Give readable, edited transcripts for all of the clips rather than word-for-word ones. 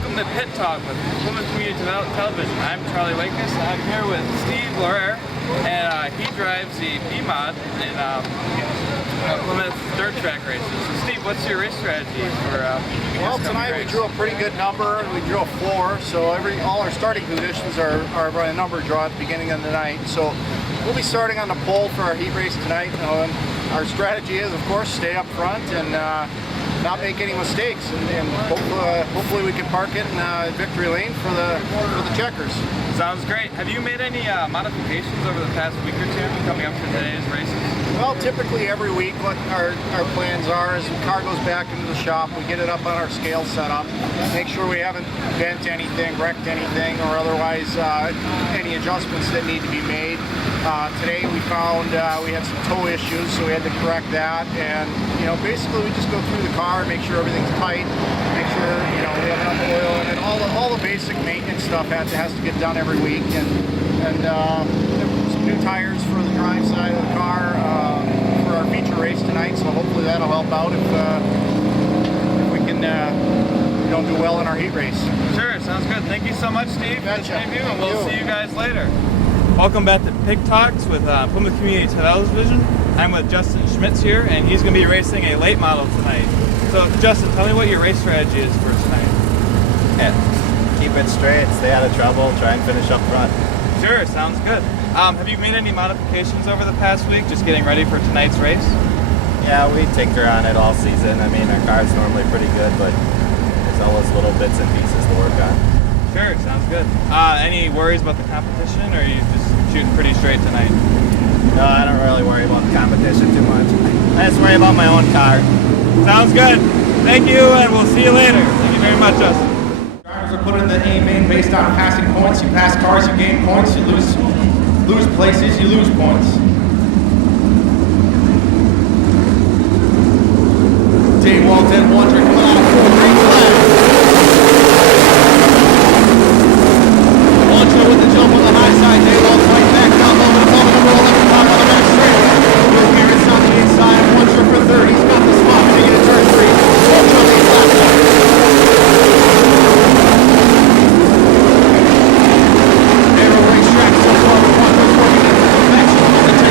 Welcome to Pit Talk with Plymouth Community Television. I'm Charlie Wakus. I'm here with Steve Laurier, and he drives the B-Mod in Plymouth dirt track races. So Steve, what's your race strategy for well, tonight we drew a pretty good number. We drew a 4, so all our starting conditions are a number draw at the beginning of the night. So we'll be starting on the pole for our heat race tonight. And our strategy is, of course, stay up front and not make any mistakes, and hopefully we can park it in victory lane for the checkers. Sounds great. Have you made any modifications over the past week or two coming up to today's races? Well, typically every week what our plans are is the car goes back into the shop, we get it up on our scale setup, make sure we haven't bent anything, wrecked anything, or otherwise any adjustments that need to be made. Today we found we had some toe issues, so we had to correct that, and basically we just go through the car, make sure everything's tight, make sure we have enough oil, and all the basic maintenance stuff has to get done every week, and some new tires for the drive side of the car for our feature race tonight, so hopefully that'll help out if we can do well in our heat race. Sure, sounds good. Thank you so much, Steve, for this interview, and we'll see you guys later. Welcome back to Pit Talks with Plymouth Community Television. I'm with Justin Schmitz here, and he's going to be racing a late model tonight. So, Justin, tell me what your race strategy is for tonight. Yeah, keep it straight, stay out of trouble, try and finish up front. Sure, sounds good. Have you made any modifications over the past week, just getting ready for tonight's race? Yeah, we tinker on it all season. I mean, our car's normally pretty good, but there's always little bits and pieces to work on. Sure, sounds good. Any worries about the competition, or are you just shooting pretty straight tonight? No, I don't really worry about the competition too much. I just worry about my own car. Sounds good. Thank you, and we'll see you later. Thank you very much, Justin. Drivers are put in the A main based on passing points. You pass cars, you gain points. You lose places, you lose points. Dave Walton, Wondrick, coming out of 4, green flag. Launcher with the jump on the high side. Dave Walton right back down low. It's on the number 11 car on the back straight. Will Garrett's on the inside. Wondrick for third. He's got the spot. Taking a turn 3. Walter on the left side. Aero racetrack so far. Wondrick working at the maximum of the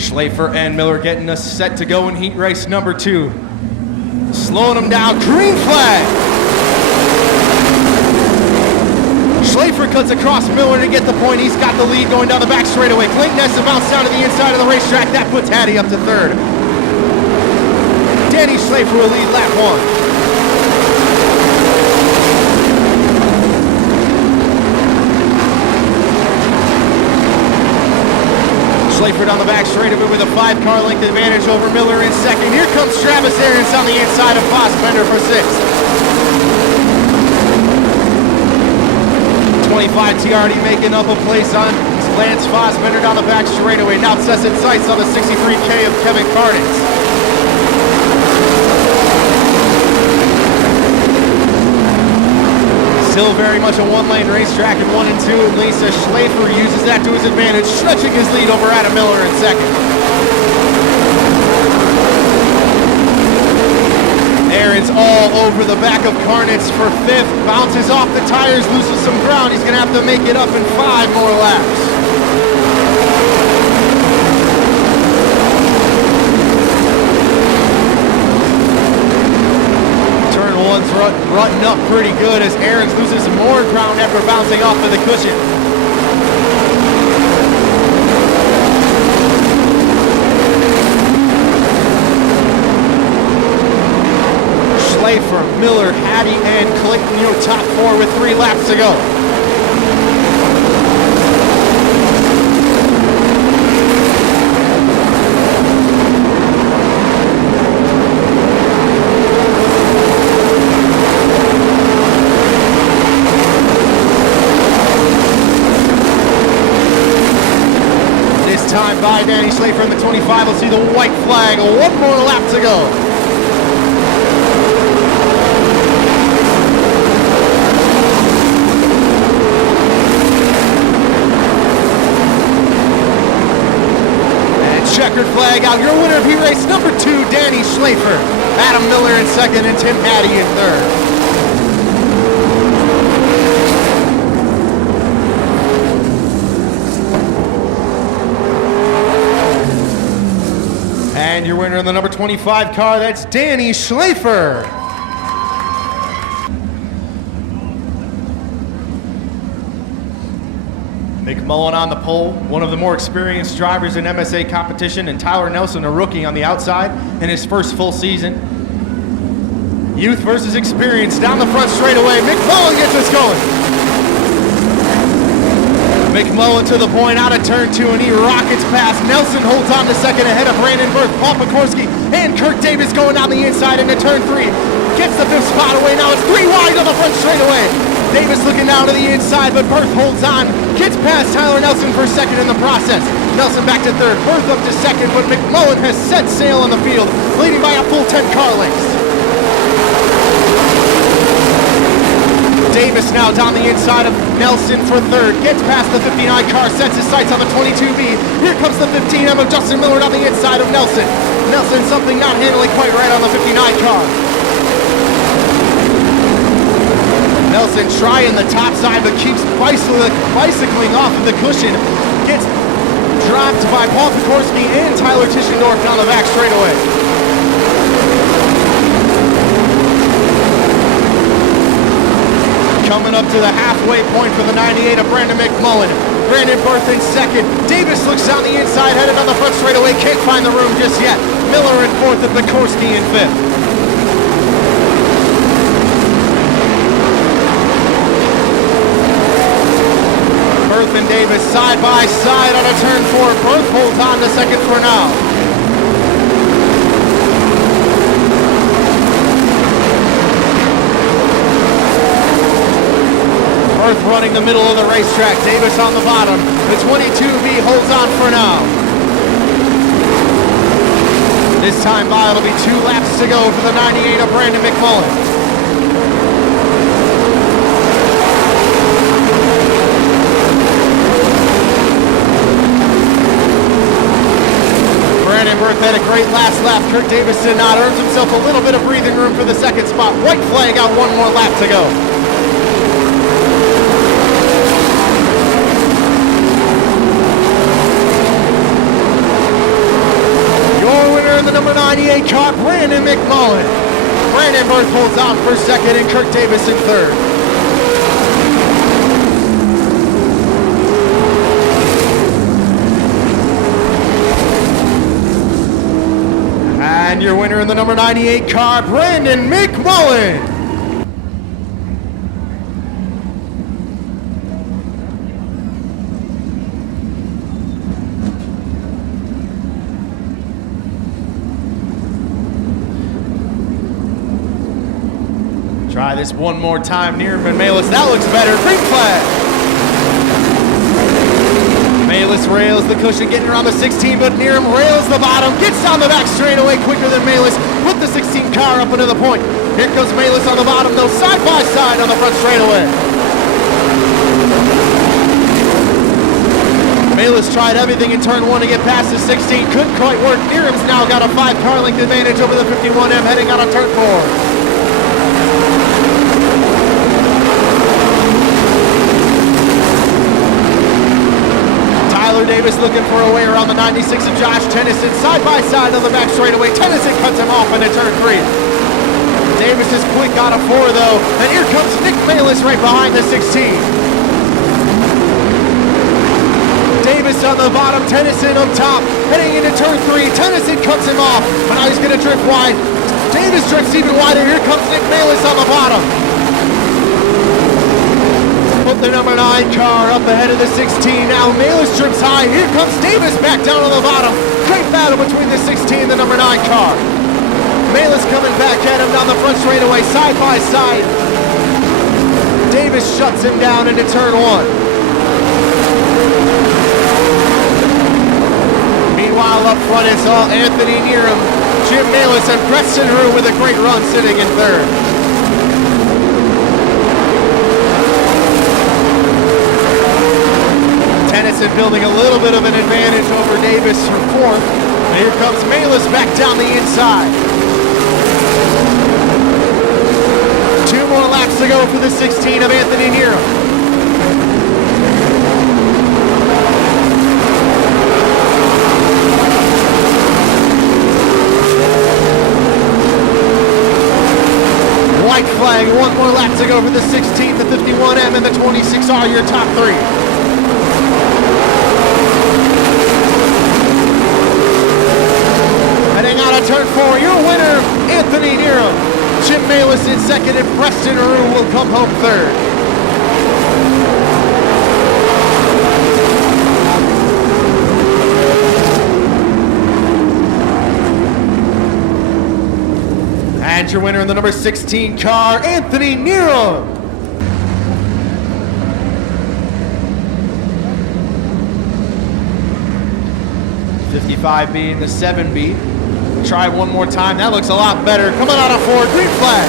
Schlafer and Miller getting us set to go in heat race number 2. Slowing them down, green flag. Schlafer cuts across Miller to get the point. He's got the lead going down the back straightaway. Clayton has to bounce down to the inside of the racetrack. That puts Hattie up to 3rd. Danny Schlafer will lead lap 1. Schlafer down the back straightaway with a 5-car length advantage over Miller in 2nd. Here comes Travis Aarons on the inside of Fossbender for 6th. 25T already making up a place on Lance Fossbender down the back straightaway. Now sets its sights on the 63K of Kevin Carnitz. Still very much a 1-lane racetrack in 1 and 2, and Lisa Schlafer uses that to his advantage, stretching his lead over Adam Miller in 2nd. Aaron's all over the back of Carnitz for 5th, bounces off the tires, loses some ground. He's going to have to make it up in 5 more laps. One's rutting up pretty good as Aarons loses more ground after bouncing off of the cushion. Schlafer, Miller, Hattie, and Clayton, your top 4 with 3 laps to go. Time by Danny Schlafer in the 25. We'll see the white flag. 1 more lap to go. And checkered flag out. Your winner of heat race number 2, Danny Schlafer. Adam Miller in 2nd and Tim Hattie in 3rd. And your winner in the number 25 car, that's Danny Schlafer. McMullen on the pole, one of the more experienced drivers in MSA competition, and Tyler Nelson, a rookie on the outside in his first full season. Youth versus experience down the front straightaway. McMullen gets us going. McMullen to the point, out of turn 2, and he rockets past. Nelson holds on to 2nd ahead of Brandon Berth, Paul Pekorski, and Kirk Davis going down the inside into turn 3. Gets the 5th spot away, now it's 3 wide on the front straightaway. Davis looking down to the inside, but Berth holds on. Gets past Tyler Nelson for 2nd in the process. Nelson back to 3rd, Berth up to 2nd, but McMullen has set sail on the field, leading by a full 10 car lengths. Davis now down the inside of Nelson for 3rd. Gets past the 59 car, sets his sights on the 22B. Here comes the 15M of Justin Miller down the inside of Nelson. Nelson something not handling quite right on the 59 car. Nelson trying the top side but keeps bicycling off of the cushion. Gets dropped by Paul Pekorski and Tyler Tischendorf down the back straightaway. Coming up to the halfway point for the 98 of Brandon McMullen. Brandon Berth in 2nd. Davis looks down the inside, headed on the front straightaway. Can't find the room just yet. Miller in 4th and Pekorski in 5th. Berth and Davis side by side on a turn 4. Berth holds on to 2nd for now. Berth running the middle of the racetrack. Davis on the bottom. The 22B holds on for now. This time by, it'll be 2 laps to go for the 98 of Brandon McMullen. Brandon Berth had a great last lap. Kirk Davis did not. Earns himself a little bit of breathing room for the 2nd spot. White flag out, 1 more lap to go. 98 car, Brandon McMullen. Brandon Berth holds on for second and Kirk Davis in third. And your winner in the number 98 car, Brandon McMullen. Try this one more time, Neerman Malis. That looks better. Green flag. Malis rails the cushion, getting around the 16, but Neeram rails the bottom, gets down the back straightaway quicker than Malis. Put the 16 car up into the point. Here comes Malis on the bottom, though, side by side on the front straightaway. Malis tried everything in turn one to get past the 16, couldn't quite work. Neeram's now got a 5-car length advantage over the 51M heading out of turn four. Davis looking for a way around the 96 of Josh Tennyson, side by side on the back straightaway. Tennyson cuts him off into turn three. Davis is quick out of four though, and here comes Nick Malis right behind the 16. Davis on the bottom, Tennyson up top, heading into turn three. Tennyson cuts him off, but now he's going to drift wide. Davis drifts even wider. Here comes Nick Malis on the bottom. Put the number 9 car up ahead of the 16. Now Malis trips high. Here comes Davis back down on the bottom. Great battle between the 16 and the number 9 car. Malis coming back at him down the front straightaway, side by side. Davis shuts him down into turn one. Meanwhile, up front, it's all Anthony Neeram, Jim Malis, and Preston Rue with a great run sitting in third. Tennyson building a little bit of an advantage over Davis from fourth. And here comes Malis back down the inside. 2 more laps to go for the 16 of Anthony Neeram. White flag, 1 more lap to go for the 16, the 51M, and the 26R, your top three. Heading out of turn four, your winner, Anthony Neeram. Jim Malis in second, and Preston Rue will come home third. And your winner in the number 16 car, Anthony Neeram. 55 being the 7B. Try one more time. That looks a lot better. Coming out of four, green flag.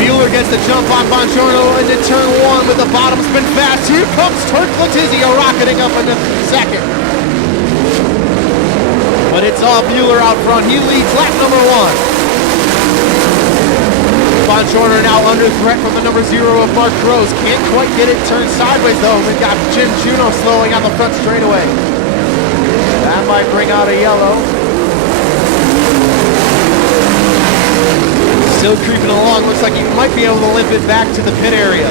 Bueller gets the jump on Bongiorno into turn one with the bottom spin fast. Here comes Turk Letizia rocketing up into second. But it's all Bueller out front. He leads lap number one. Bongiorno now under threat from the number 0 of Mark Rose. Can't quite get it turned sideways though. We've got Jim Juno slowing on the front straightaway. That might bring out a yellow. Still creeping along. Looks like he might be able to limp it back to the pit area.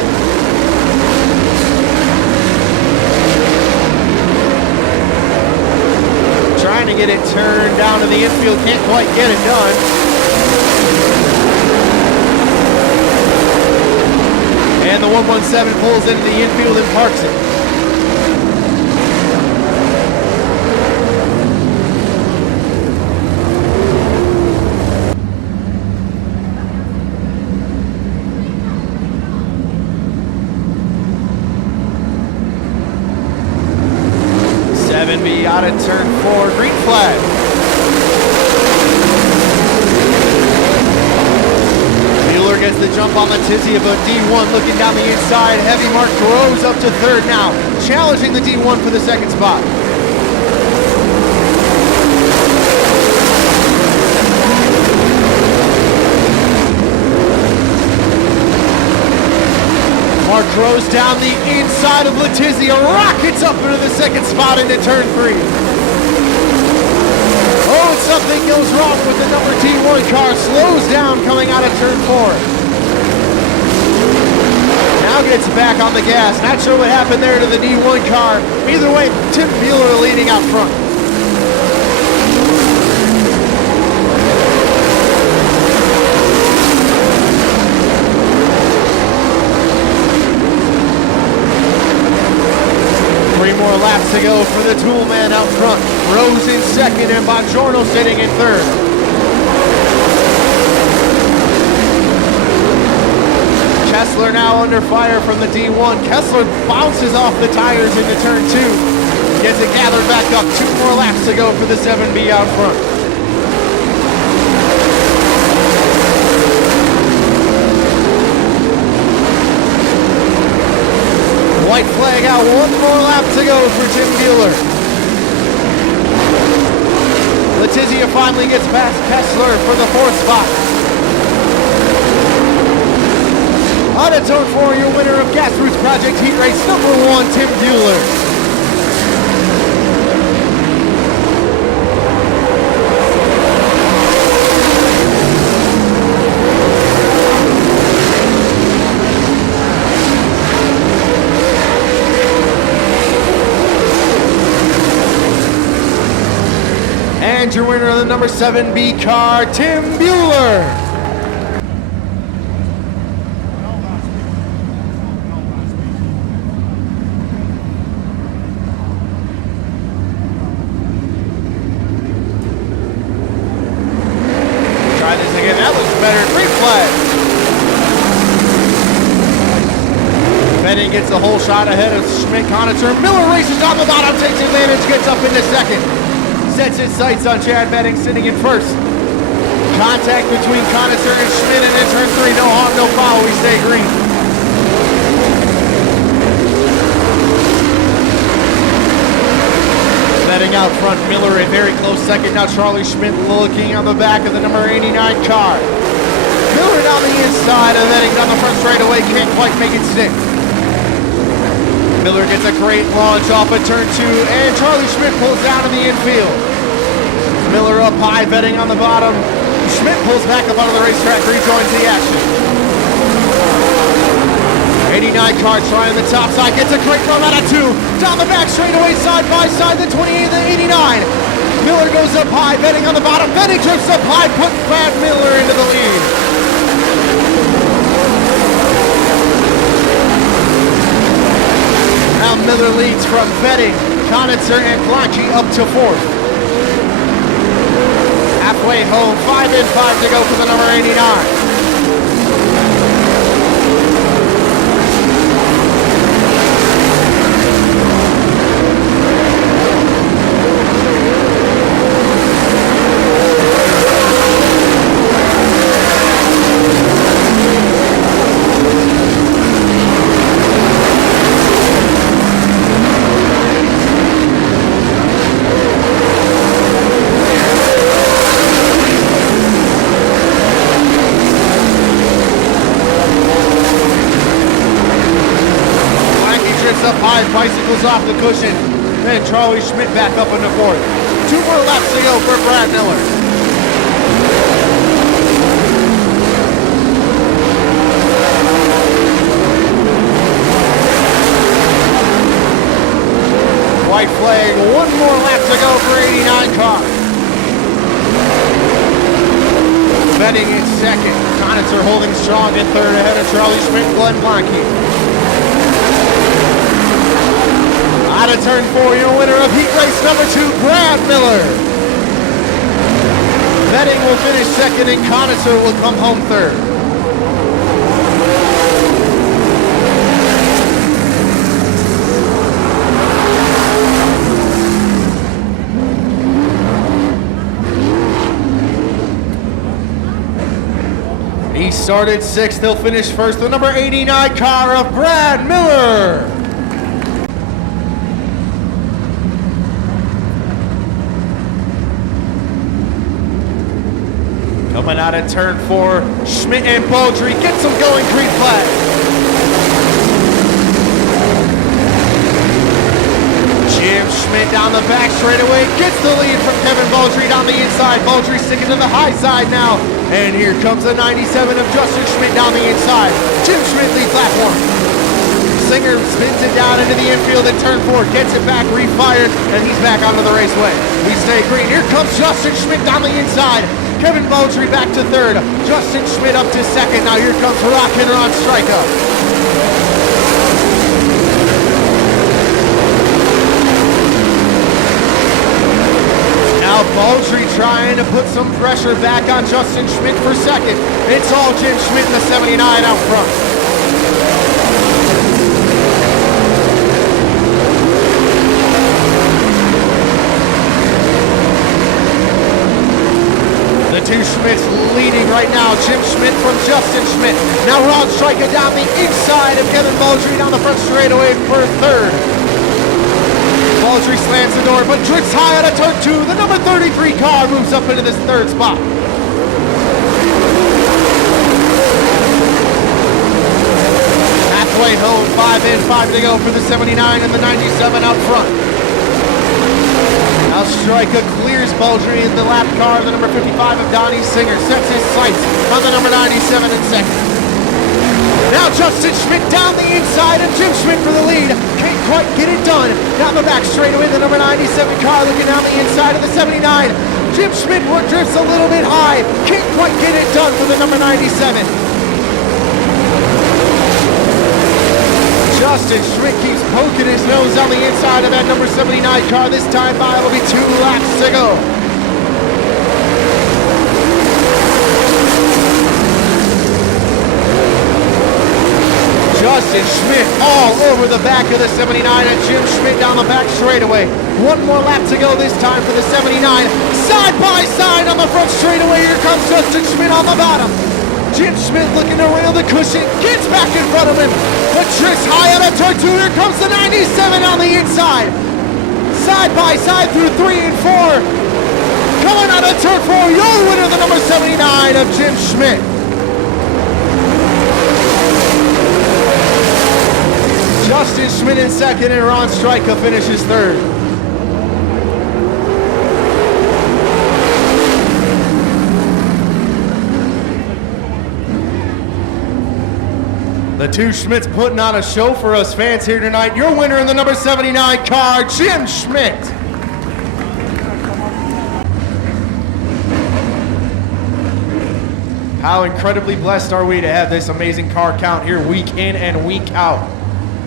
Trying to get it turned down to the infield. Can't quite get it done. And the 117 pulls into the infield and parks it. Out of turn four, green flag. Bueller gets the jump on Letizia, but D1 looking down the inside. Heavy Mark Rose up to third now, challenging the D1 for the second spot. Mark Rose down the inside of Letizia, rockets up into the second spot into turn three. something goes wrong with the number D1 car. Slows down coming out of turn 4. Now gets back on the gas. Not sure what happened there to the D1 car. Either way, Tim Bueller leading out front. More laps to go for the tool man out front. Rose in second and Bongiorno sitting in third. Kessler now under fire from the D1. Kessler bounces off the tires into turn 2. Gets it gathered back up. 2 more laps to go for the 7B out front. White flag out, 1 more lap to go for Tim Bueller. Letizia finally gets past Kessler for the 4th spot. On to turn 4, your winner of Grassroots Project Heat Race number 1, Tim Bueller. And your winner of the number 7B car, Tim Bueller. Try this again, that looks better. Green flag. Benning gets the whole shot ahead of Schmidt. Conitzer. Miller races on the bottom, takes advantage, gets up into second. Sets his sights on Chad Benning sitting in first. Contact between Conitzer and Schmidt, and in turn 3, no harm, no foul, we stay green. Benning out front, Miller a very close second. Now Charlie Schmidt looking on the back of the number 89 car. Miller down the inside and Benning down the front straightaway, can't quite make it stick. Miller gets a great launch off of turn 2, and Charlie Schmidt pulls down in the infield. Miller up high, Benning on the bottom. Schmidt pulls back up onto the racetrack, rejoins the action. 89 car trying the top side, gets a great run out of 2. Down the back straightaway, side by side, the 28 and the 89. Miller goes up high, Benning on the bottom. Benning drifts up high, put Brad Miller into the lead. Now Miller leads from Benning, Conitzer, and Blanche up to 4th. Halfway home, 5 in, 5 to go for the number 89. Up high, bicycles off the cushion. Then Charlie Schmidt back up into 4th. 2 more laps to go for Brad Miller. White flag, 1 more lap to go for 89 car. Benning in 2nd. Conitzer holding strong in 3rd ahead of Charlie Schmidt and Glenn Blanke. Out of turn 4, your winner of heat race number 2, Brad Miller. Benning will finish 2nd and Conitzer will come home 3rd. He started 6th, he'll finish 1st. The number 89 car of Brad Miller. Coming out of turn 4, Schmidt and Beaudry gets them going, green flag. Jim Schmidt down the back straightaway, gets the lead from Kevin Baldry down the inside. Baldry sticking to the high side now. And here comes the 97 of Justin Schmidt down the inside. Jim Schmidt leads lap 1. Singer spins it down into the infield in turn 4, gets it back, refired, and he's back onto the raceway. We stay green. Here comes Justin Schmidt down the inside. Kevin Baldry back to 3rd. Justin Schmidt up to 2nd. Now here comes Rockin' Ron Striker. Now Baldry trying to put some pressure back on Justin Schmidt for 2nd. It's all Jim Schmidt in the 79 out front. The two Schmidts leading right now. Jim Schmidt from Justin Schmidt. Now Ron Striker down the inside of Kevin Baldry down the front straightaway for 3rd. Baldry slams the door, but drifts high out of turn 2. The number 33 car moves up into this 3rd spot. Halfway home, 5 in, 5 to go for the 79 and the 97 out front. Now Striker clears Baldry in the lap car. The number 55 of Donnie Singer sets his sights on the number 97 in 2nd. Now Justin Schmidt down the inside and Jim Schmidt for the lead. Can't quite get it done. Down the back straightaway, the number 97 car looking down the inside of the 79. Jim Schmidt drifts a little bit high. Can't quite get it done for the number 97. Justin Schmidt keeps poking his nose on the inside of that number 79 car. This time by, it'll be 2 laps to go. Justin Schmidt all over the back of the 79 and Jim Schmidt down the back straightaway. 1 more lap to go this time for the 79. Side by side on the front straightaway. Here comes Justin Schmidt on the bottom. Jim Schmidt looking to rail the cushion, gets back in front of him, but drifts high out of turn 2. Here comes the 97 on the inside. Side by side through 3 and 4. Coming out of turn 4, your winner, the number 79 of Jim Schmidt. Justin Schmidt in 2nd and Ron Striker finishes 3rd. The two Schmidts putting on a show for us fans here tonight. Your winner in the number 79 car, Jim Schmidt. How incredibly blessed are we to have this amazing car count here week in and week out,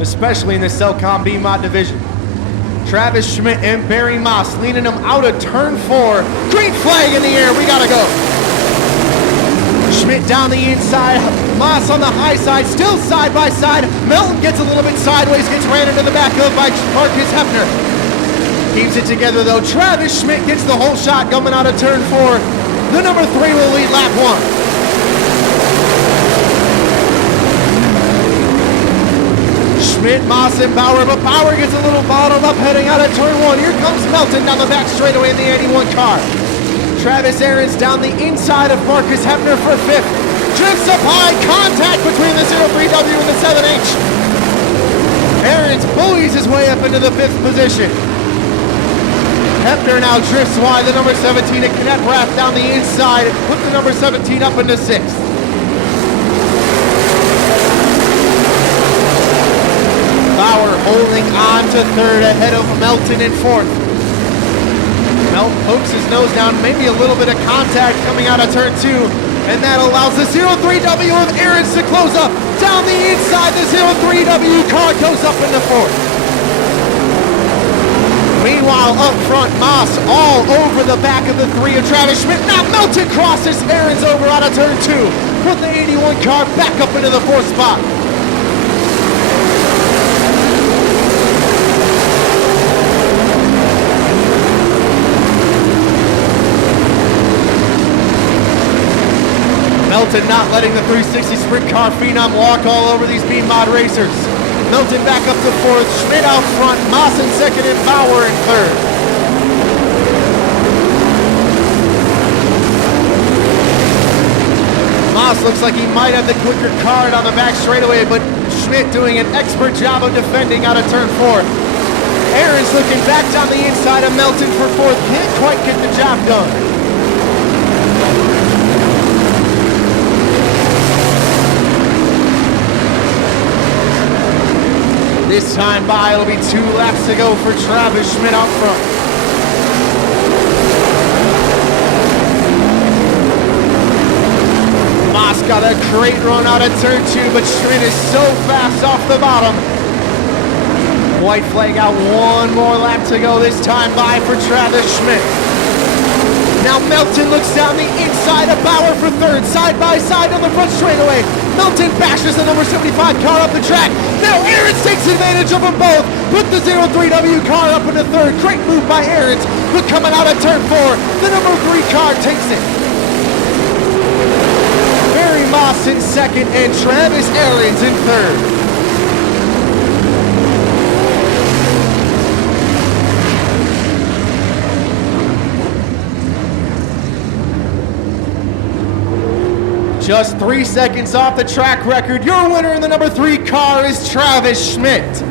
especially in the Cellcom B-Mod division. Travis Schmidt and Barry Moss leading them out of turn 4. Green flag in the air, we gotta go. Schmidt down the inside, Moss on the high side, still side by side. Melton gets a little bit sideways, gets ran into the back of by Marcus Hefner. Keeps it together though. Travis Schmidt gets the whole shot coming out of turn 4. The number 3 will lead lap 1. Schmidt, Moss, and Bauer, but Bauer gets a little bottled up heading out of turn 1. Here comes Melton down the back straightaway in the 81 car. Travis Aarons down the inside of Marcus Hefner for 5th. Drifts up high, contact between the 03W and the 7H. Aarons bullies his way up into the 5th position. Hefner now drifts wide, the number 17 at Cadet Rath down the inside and put the number 17 up into 6th. Bauer holding on to 3rd ahead of Melton in 4th. Melton pokes his nose down, maybe a little bit of contact coming out of turn 2, and that allows the 03W of Aarons to close up. Down the inside, the 03W car goes up into 4th. Meanwhile, up front, Moss all over the back of the 3 of Travis Schmidt. Now Melton crosses Aarons over out of turn 2. Put the 81 car back up into the 4th spot. Melton not letting the 360 sprint car phenom walk all over these B-Mod racers. Melton back up to 4th, Schmidt out front, Moss in 2nd, and Bauer in 3rd. Moss looks like he might have the quicker card on the back straightaway, but Schmidt doing an expert job of defending out of turn 4. Aaron's looking back down the inside of Melton for fourth. Can't quite get the job done. This time by, it'll be 2 laps to go for Travis Schmidt out front. Moss got a great run out of turn 2, but Schmidt is so fast off the bottom. White flag out, 1 more lap to go, this time by for Travis Schmidt. Now Melton looks down the inside of Bauer for third, side by side on the front straightaway. Melton bashes the number 75 car up the track. Now Aarons takes advantage of them both. Put the 03W car up into third. Great move by Aarons, but coming out of turn 4, the number 3 car takes it. Barry Moss in second and Travis Aarons in third. Just 3 seconds off the track record. Your winner in the number 3 car is Travis Schmidt.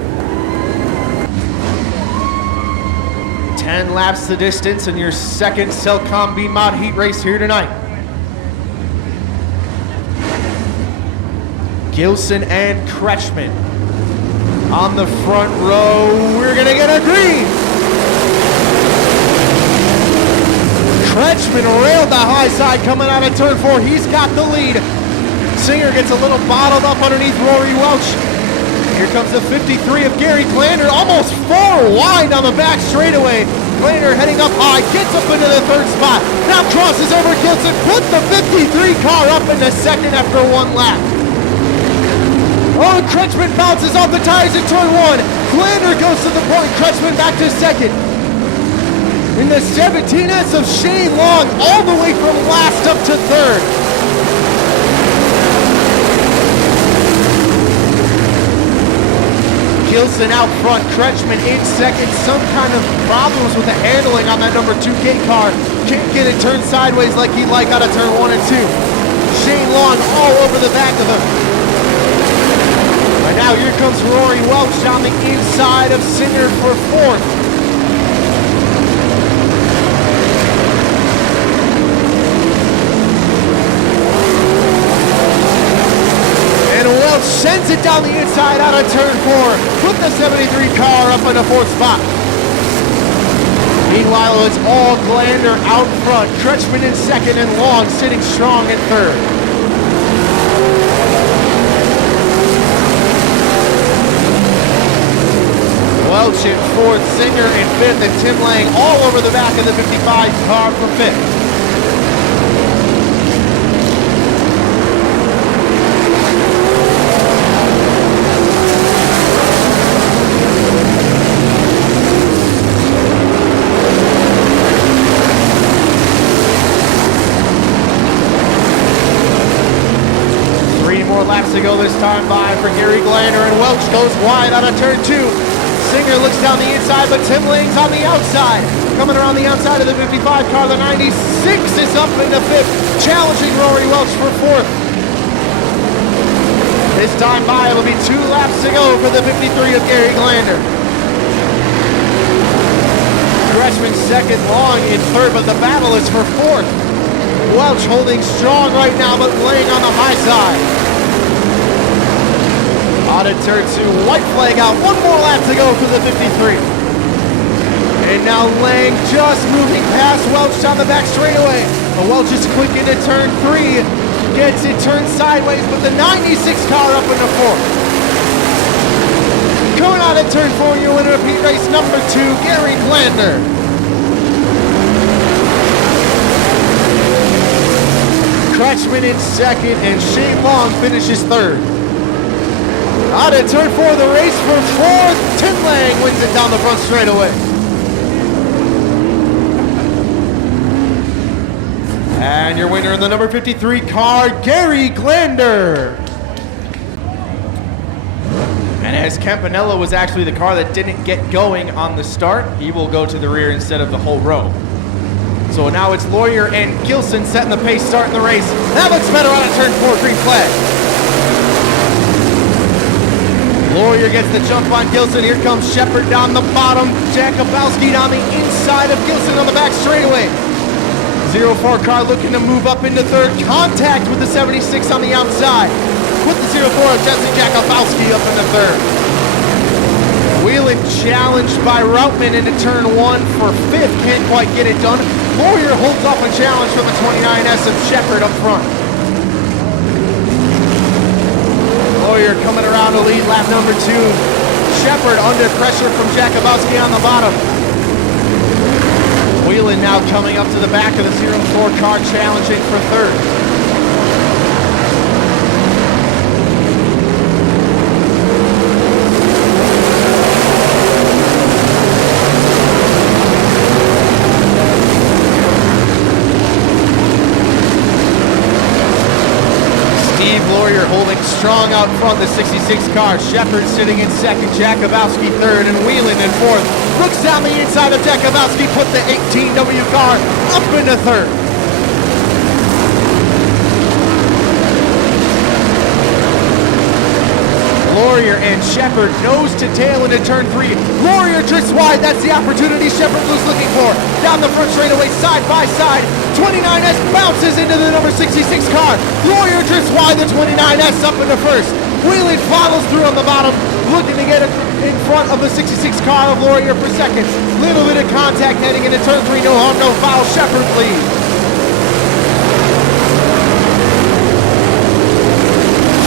10 laps the distance in your second Cellcom B-Mod heat race here tonight. Gilson and Kretschmann on the front row. We're gonna get a green. Kretschmann railed the high side coming out of turn 4. He's got the lead. Singer gets a little bottled up underneath Rory Welch. Here comes the 53 of Gary Glander, almost 4 wide on the back straightaway. Glander heading up high, gets up into the third spot. Now crosses over Gilson, put the 53 car up into second after 1 lap. Oh, Kretschmann bounces off the tires in turn 1. Glander goes to the point, Kretschmann back to second. In the 17S of Shane Long, all the way from last up to third. Gilson out front, Kretschmann in second. Some kind of problems with the handling on that number 2 gate car. Can't get it turned sideways like he'd like out of turn 1 and 2. Shane Long all over the back of him. Right now, here comes Rory Welch on the inside of Singer for fourth. Sends it down the inside out of turn 4. Put the 73 car up in the 4th spot. Meanwhile, it's all Glander out front. Kretschmann in second and Long sitting strong in third. Welch in 4th, Singer in 5th, and Tim Lang all over the back of the 55 car for 5th. Laps to go this time by for Gary Glander, and Welch goes wide out of turn 2. Singer looks down the inside, but Tim Lang's on the outside. Coming around the outside of the 55 car, the 96 is up into 5th, challenging Rory Welch for 4th. This time by, it'll be 2 laps to go for the 53 of Gary Glander. Kretschmann second, Long in 3rd, but the battle is for 4th. Welch holding strong right now, but laying on the high side. Out of turn 2, white flag out, 1 more lap to go for the 53. And now Lang just moving past Welch down the back straightaway. But Welch is quick into turn 3, gets it turned sideways, but the 96 car up into 4th. Coming out of turn 4, your winner of heat race number 2, Gary Glander. Kretschmann in second, and Shane Long finishes 3rd. Out of turn 4, the race for 4th. Tim Lang wins it down the front straightaway. And your winner in the number 53 car, Gary Glander. And as Campanella was actually the car that didn't get going on the start, he will go to the rear instead of the whole row. So now it's Lawyer and Gilson setting the pace, starting the race. That looks better on a turn 4, green flag. Laurier gets the jump on Gilson. Here comes Shepard down the bottom. Jakubowski down the inside of Gilson on the back straightaway. 04 car looking to move up into third. Contact with the 76 on the outside. With the 04 of Justin Jakubowski up into third. Whelan challenged by Routman into turn 1 for fifth. Can't quite get it done. Laurier holds off a challenge from the 29S of Shepard up front. Laurier coming around to lead lap number 2. Shepard under pressure from Jakubowski on the bottom. Whelan now coming up to the back of the 04 car, challenging for third. Laurier holding strong out front, the 66 car. Shepard sitting in second, Jakubowski third, and Whelan in fourth. Looks down the inside of Jakubowski, put the 18W car up into third. Laurier and Shepard nose to tail into turn 3. Laurier drifts wide, that's the opportunity Shepard was looking for. Down the front straightaway, side by side. 29S bounces into the number 66 car. Laurier drifts wide, the 29S up into first. Whelan follows through on the bottom, looking to get in front of the 66 car of Laurier for seconds. Little bit of contact heading into turn 3, no harm, no foul. Shepard leads.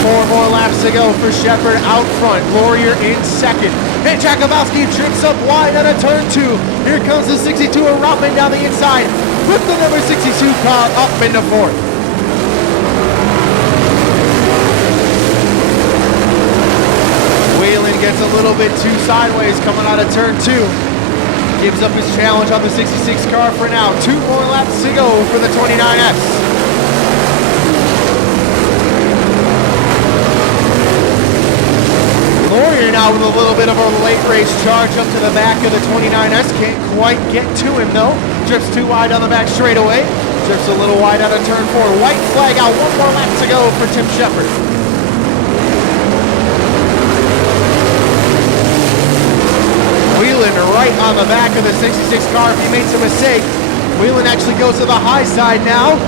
4 more laps to go for Shepard out front. Laurier in second. And Jakubowski trips up wide out of turn 2. Here comes the 62 of Routman down the inside. With the number 62 car up into fourth. Whelan gets a little bit too sideways coming out of turn 2. Gives up his challenge on the 66 car for now. 2 more laps to go for the 29S. Laurier now with a little bit of a late race charge up to the back of the 29S. Can't quite get to him though. Drifts too wide on the back straightaway. Drifts a little wide out of turn 4. White flag out, 1 more lap to go for Tim Shepard. Whelan right on the back of the 66 car if he makes a mistake. Whelan actually goes to the high side now.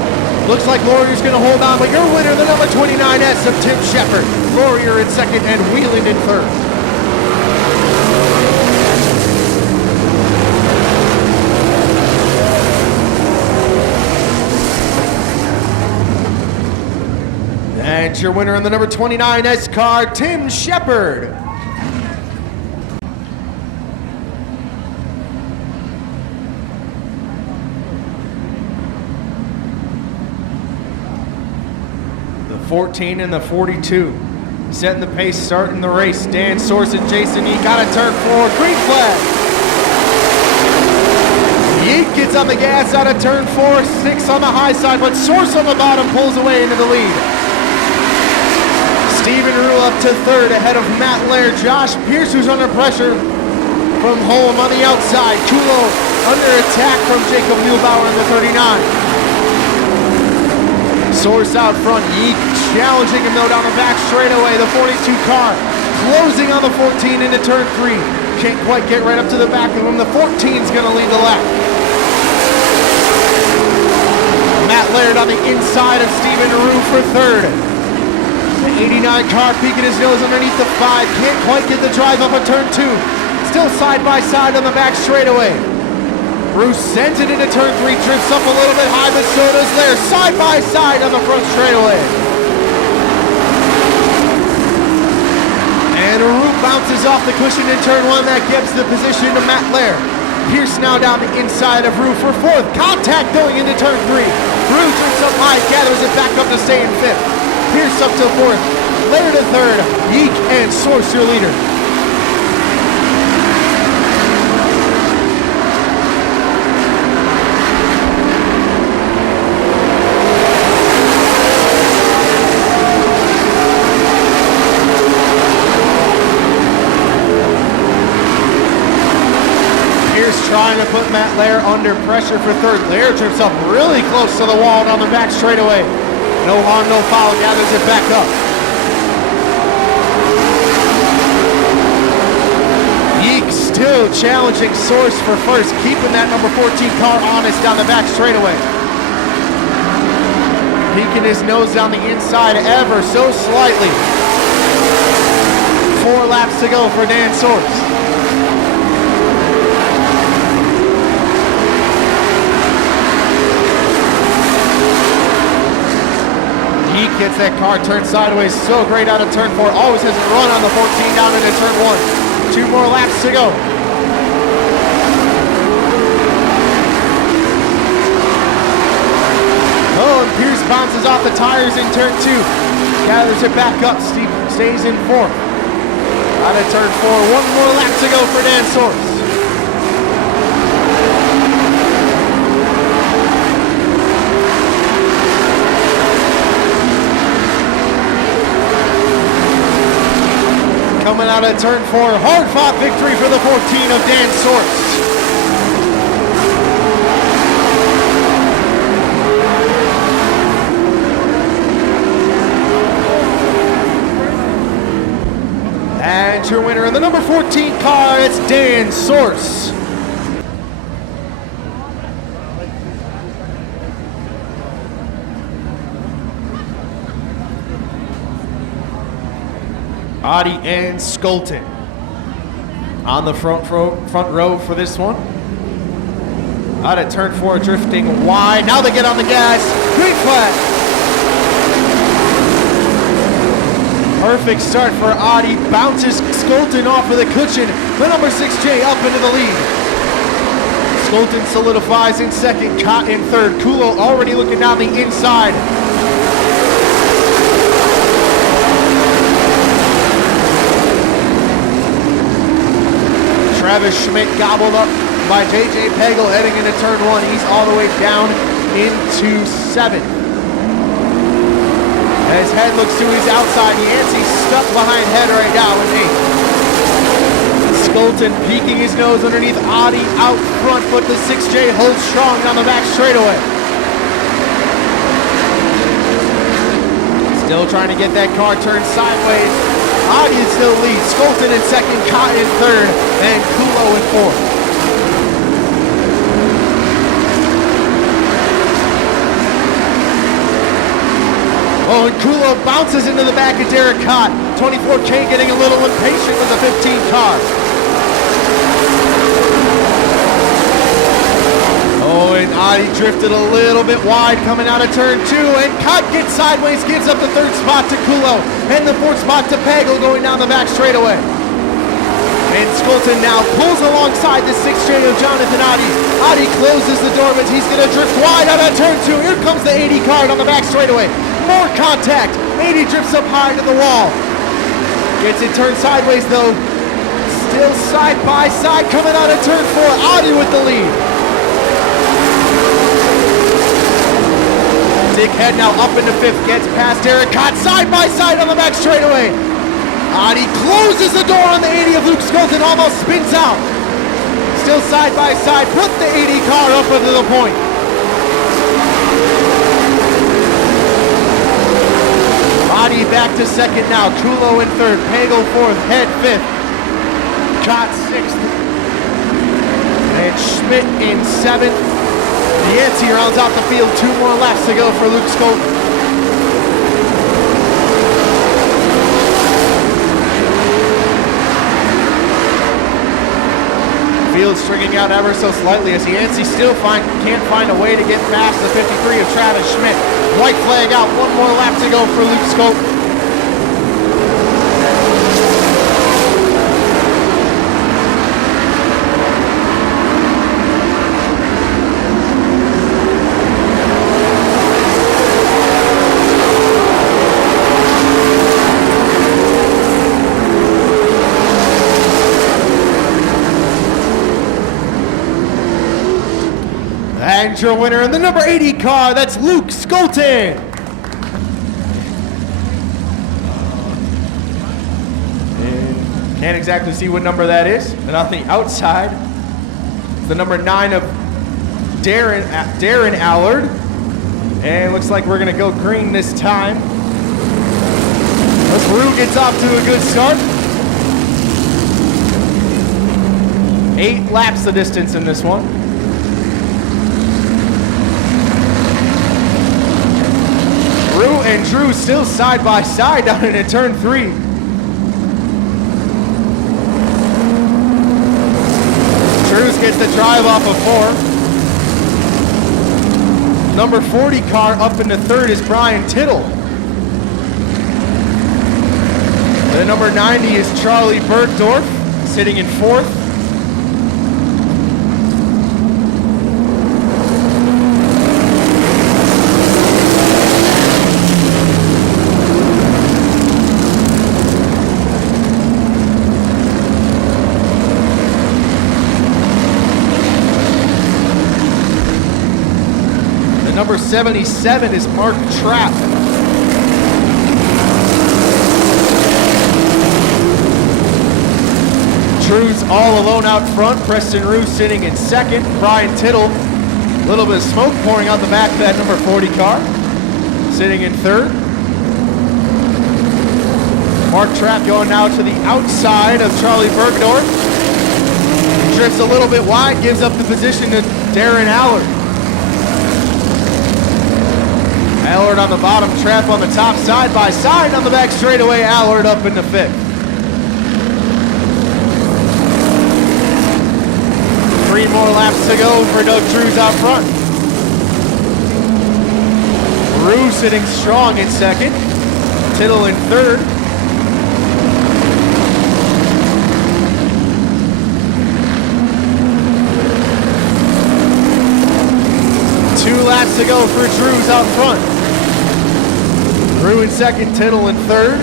Looks like Laurier's going to hold on, but your winner, the number 29S of Tim Shepard. Laurier in second and Whelan in third. And your winner in the number 29S car, Tim Shepard. The 14 and the 42. Setting the pace, starting the race. Dan Source and Jason Yeek out of turn 4. Green flag. Yeek gets on the gas out of turn 4. 6 on the high side, but Source on the bottom pulls away into the lead. Stephen Rue up to third ahead of Matt Laird. Josh Pierce, who's under pressure from home on the outside. Kulo under attack from Jacob Neubauer in the 39. Source out front. Yeek challenging him though down the back straightaway. The 42 car closing on the 14 into turn 3. Can't quite get right up to the back of him. The 14's gonna lead the lap. Matt Laird on the inside of Stephen Rue for third. The 89 car peeking his nose underneath the 5. Can't quite get the drive up on turn 2. Still side by side on the back straightaway. Rue sends it into turn 3, drifts up a little bit high, but so does Laird. Side by side on the front straightaway. And Rue bounces off the cushion in turn 1. That gives the position to Matt Laird. Pierce now down the inside of Rue for fourth. Contact going into turn 3. Rue drifts up high, gathers it back up to stay in fifth. Pierce up to fourth. Laird to third. Yeek and Source your leader. Trying to put Matt Laird under pressure for third. Laird trips up really close to the wall down the back straightaway. No harm, no foul, gathers it back up. still challenging Source for first, keeping that number 14 car honest down the back straightaway. Peeking his nose down the inside ever so slightly. 4 laps to go for Dan Source. He gets that car turned sideways so great out of turn 4. Always has a run on the 14 down into turn 1. 2 more laps to go. Oh, and Pierce bounces off the tires in turn 2. Gathers it back up. Steve stays in 4th. Out of turn 4. 1 more lap to go for Dan Source. Coming out of turn 4, hard-fought victory for the 14 of Dan Source. And your winner in the number 14 car, it's Dan Source. Adi and Skolten on the front row for this one. Out at turn 4, drifting wide. Now they get on the gas. Green flag. Perfect start for Adi. Bounces Skolten off of the cushion. The number 6J up into the lead. Skolten solidifies in second, Cott in third. Kulo already looking down the inside. Travis Schmidt gobbled up by JJ Pagel heading into turn 1. He's all the way down into 7th. As Head looks to his outside, Yancey's stuck behind Head right now in 8th. Skolten peeking his nose underneath Adi out front, but the 6J holds strong on the back straightaway. Still trying to get that car turned sideways. Adi still leads. Skolten in second, Cott in third, and Kulo in 4th. Oh, and Kulo bounces into the back of Derek Cott. 24K getting a little impatient with the 15 car. Oh, and Adi drifted a little bit wide coming out of turn 2, and Cott gets sideways, gives up the 3rd spot to Kulo, and the 4th spot to Pagel going down the back straightaway. And Skolten now pulls alongside the 6J of Jonathan Adi. Adi closes the door, but he's going to drift wide out of turn 2. Here comes the 80 car on the back straightaway. More contact. 80 drifts up high to the wall. Gets it turned sideways though. Still side by side coming out of turn 4. Adi with the lead. Dick Head now up into 5th, gets past Derek Cott, side by side on the back straightaway. Adi closes the door on the 80 of Luke Skolten, almost spins out. Still side by side, put the 80 car up into the point. Adi back to second now, Kulo in 3rd, Pagel 4th, Head 5th, Cott 6th, and Schmidt in 7th. Yancey rounds out the field. 2 more laps to go for Luke Skolten. Field stringing out ever so slightly as Yancey still can't find a way to get past the 53 of Travis Schmidt. White flag out. 1 more lap to go for Luke Skolten. And your winner in the number 80 car, that's Luke Skolten. And can't exactly see what number that is. And on the outside, the number 9 of Darren Allard. And looks like we're gonna go green this time. As Rue gets off to a good start. 8 laps the distance in this one. Rue and Drew still side by side down into turn 3. Drews gets the drive off of 4. Number 40 car up into 3rd is Brian Tittle. The number 90 is Charlie Bergdorf, sitting in 4th. The number 77 is Mark Trapp. Drew's all alone out front. Preston Rue sitting in 2nd. Brian Tittle, a little bit of smoke pouring out the back of that number 40 car, sitting in 3rd. Mark Trapp going now to the outside of Charlie Bergdorf. Drifts a little bit wide, gives up the position to Darren Allard. Allard on the bottom, Trapp on the top, side by side on the back straightaway. Allard up into 5th. 3 more laps to go for Doug Drews out front. Rue sitting strong in 2nd. Tittle in 3rd. Two laps to go for Drews out front. Rue in 2nd, Tittle in 3rd.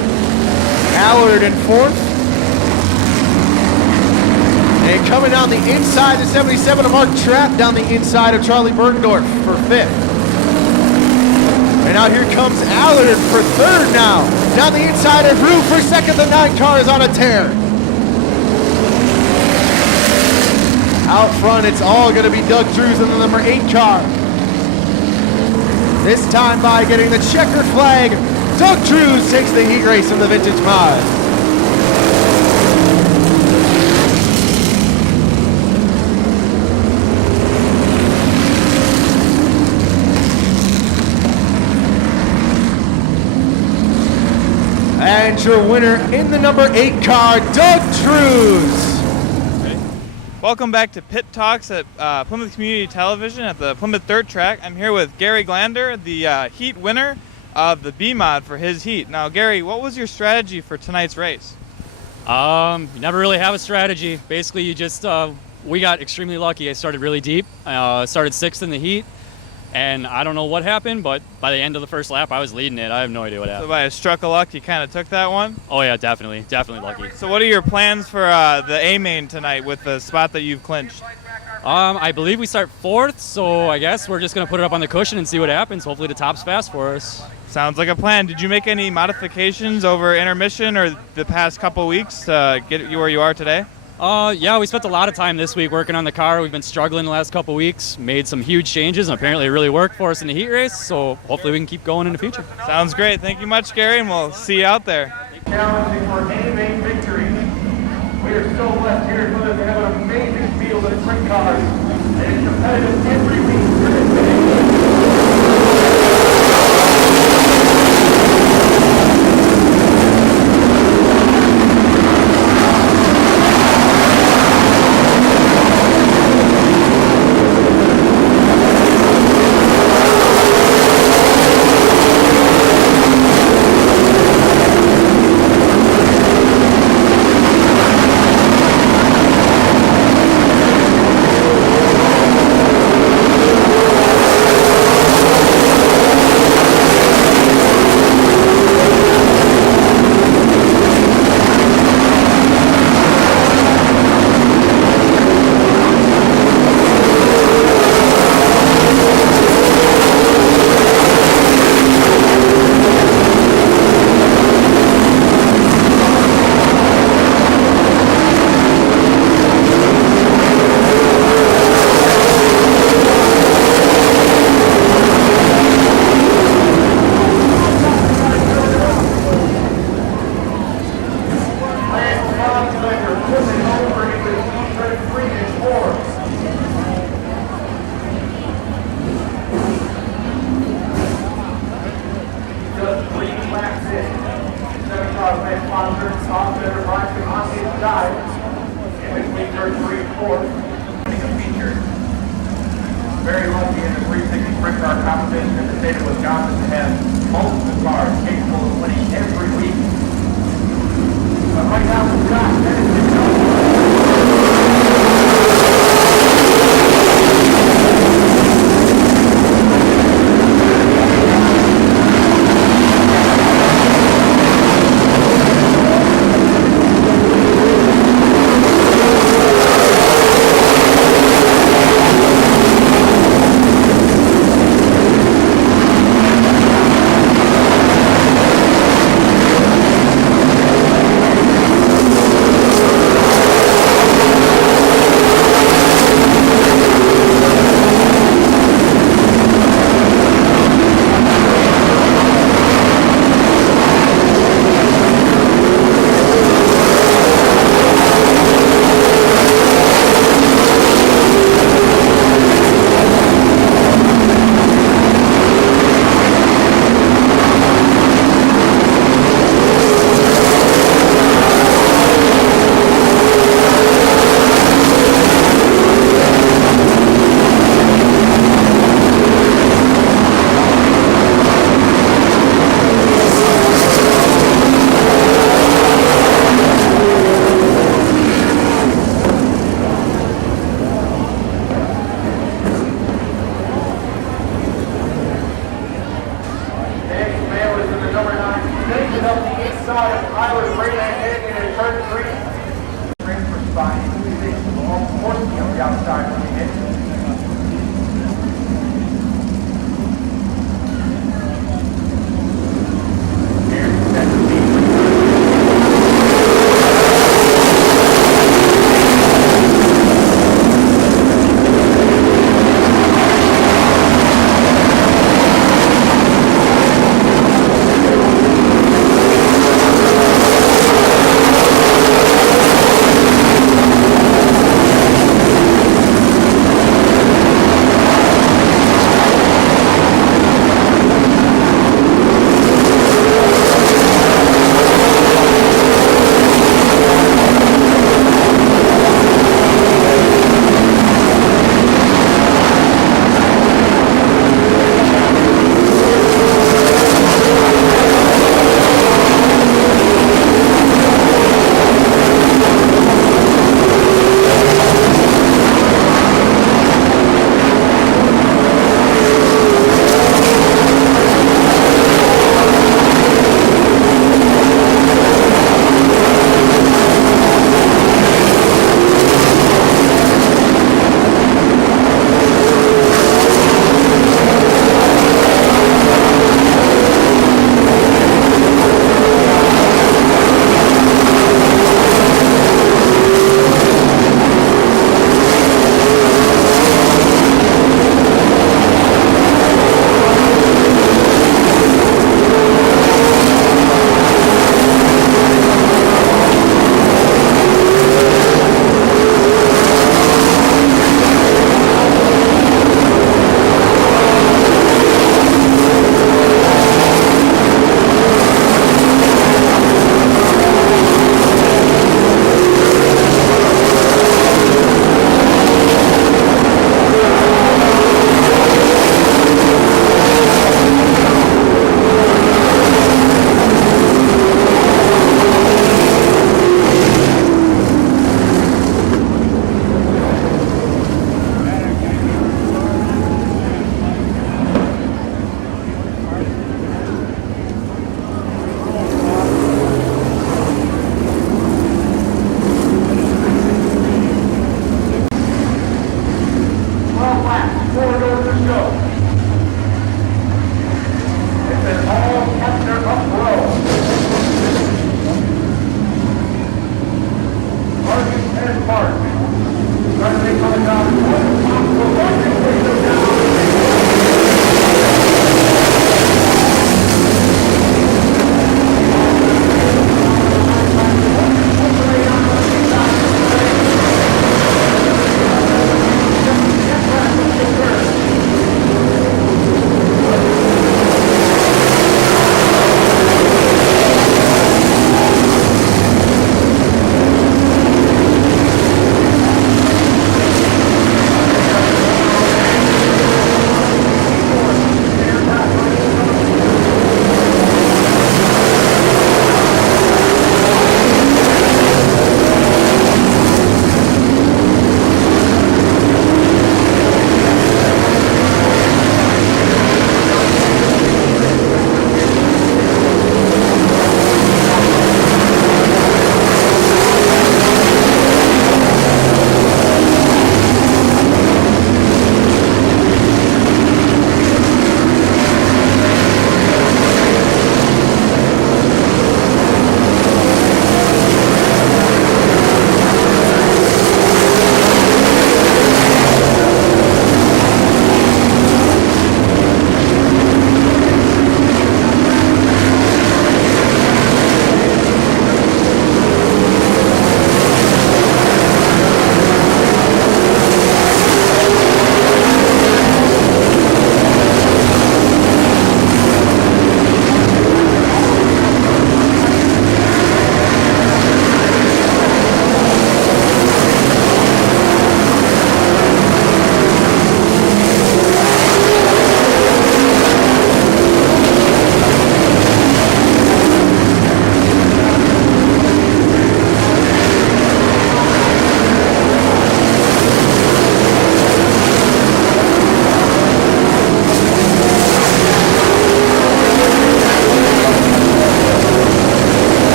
Allard in 4th. And coming down the inside, the 77 of Mark Trapp down the inside of Charlie Bergdorf for 5th. And now here comes Allard for 3rd now. Down the inside of Rue for 2nd. The 9 car is on a tear. Out front, it's all going to be Doug Drews and the number 8 car. This time by getting the checkered flag, Doug Drews takes the heat race in the Vintage Mod. And your winner in the number 8 car, Doug Drews. Welcome back to Pit Talks at Plymouth Community Television at the Plymouth Dirt Track. I'm here with Gary Glander, the heat winner of the B-Mod for his heat. Now, Gary, what was your strategy for tonight's race? You never really have a strategy. Basically, you just we got extremely lucky. I started really deep. Started 6th in the heat, and I don't know what happened, but by the end of the first lap, I was leading it. I have no idea what happened. So by a stroke of luck, you kind of took that one? Oh yeah, definitely lucky. So what are your plans for the A-main tonight with the spot that you've clinched? I believe we start 4th, so I guess we're just going to put it up on the cushion and see what happens. Hopefully the top's fast for us. Sounds like a plan. Did you make any modifications over intermission or the past couple weeks to get you where you are today? Yeah, we spent a lot of time this week working on the car. We've been struggling the last couple weeks, made some huge changes, and apparently it really worked for us in the heat race, so hopefully we can keep going in the future. Sounds great. Thank you much, Gary, and we'll see you out there. Challenging for A-main victory. We are so blessed here in Plymouth to have an amazing field of sprint cars, and it's competitive every week. very lucky in the 360 sprint car competition in the state of Wisconsin to have multiple cars capable of winning every week. But right now, we've got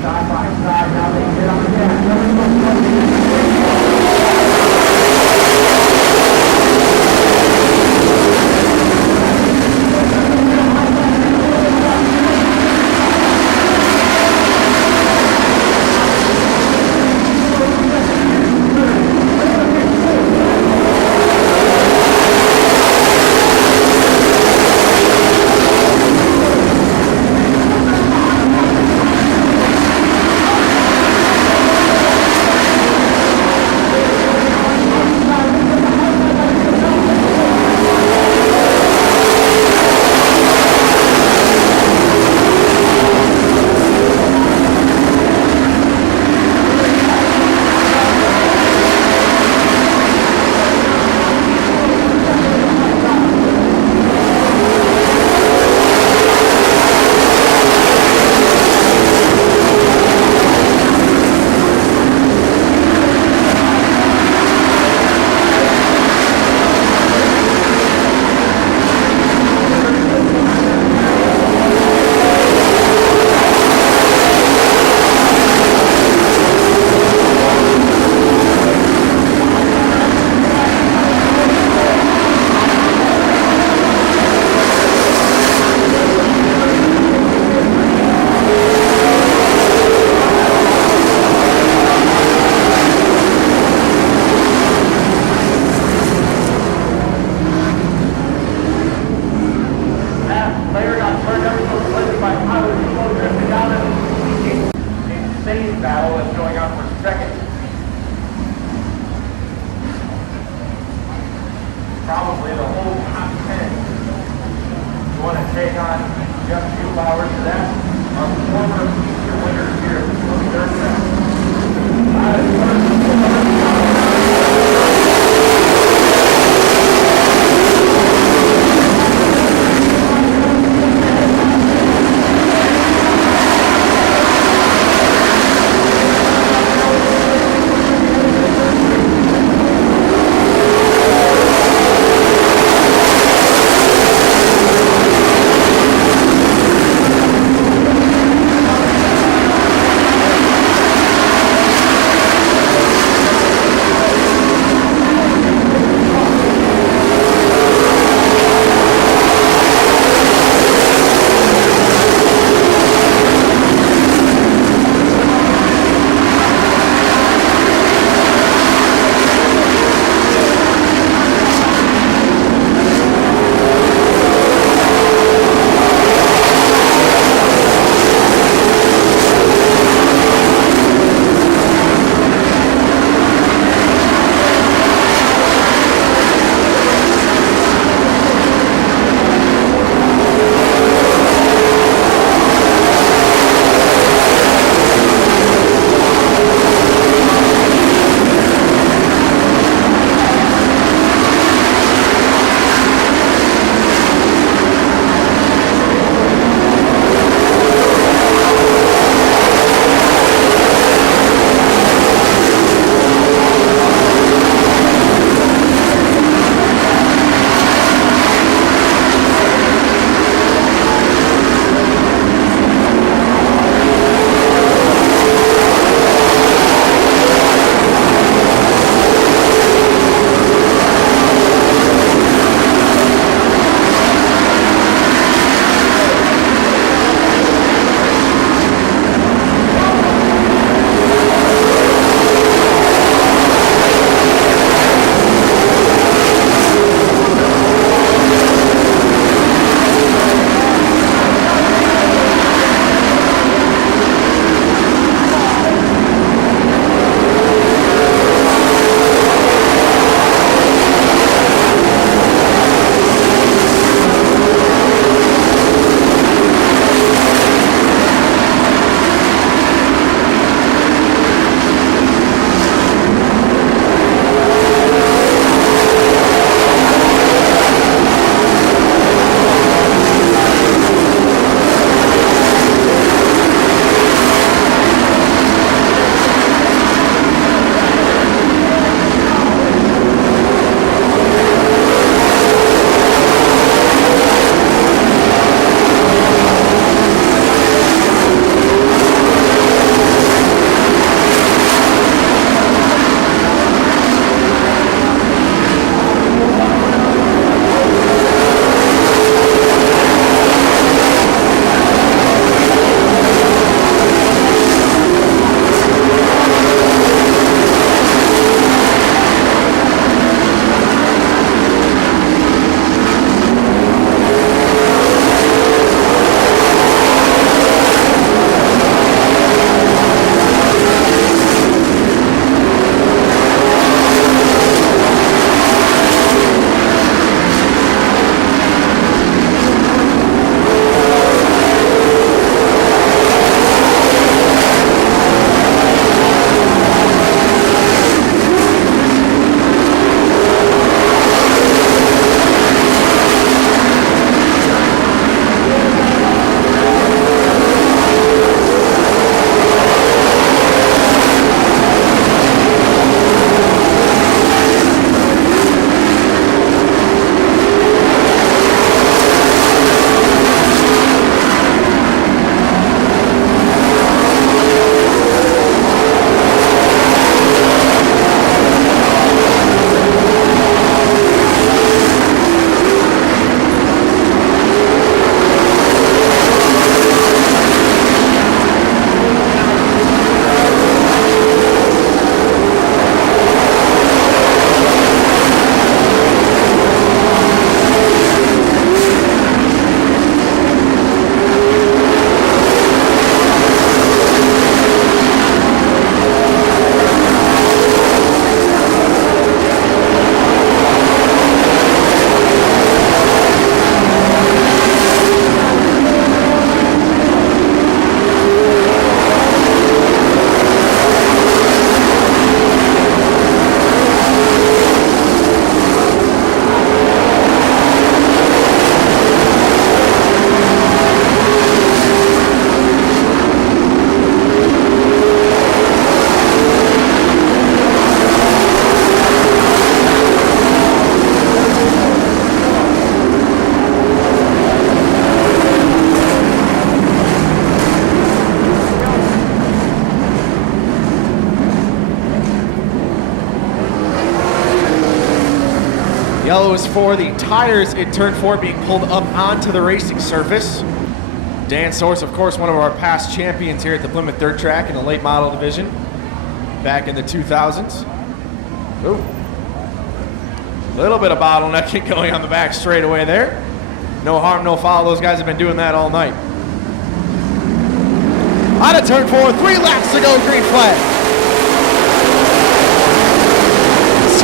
Side by side, now they get on the battle that's going on for second. Probably the whole top 10. You want to take on Jeff Schubauer to that? Our former winners here for the third round. Yellow is for the tires in turn 4 being pulled up onto the racing surface. Dan Source, of course, one of our past champions here at the Plymouth Dirt Track in the late model division back in the 2000s. Ooh. Little bit of bottlenecking going on the back straightaway there. No harm, no foul. Those guys have been doing that all night. Out of turn 4, 3 laps to go, green flag.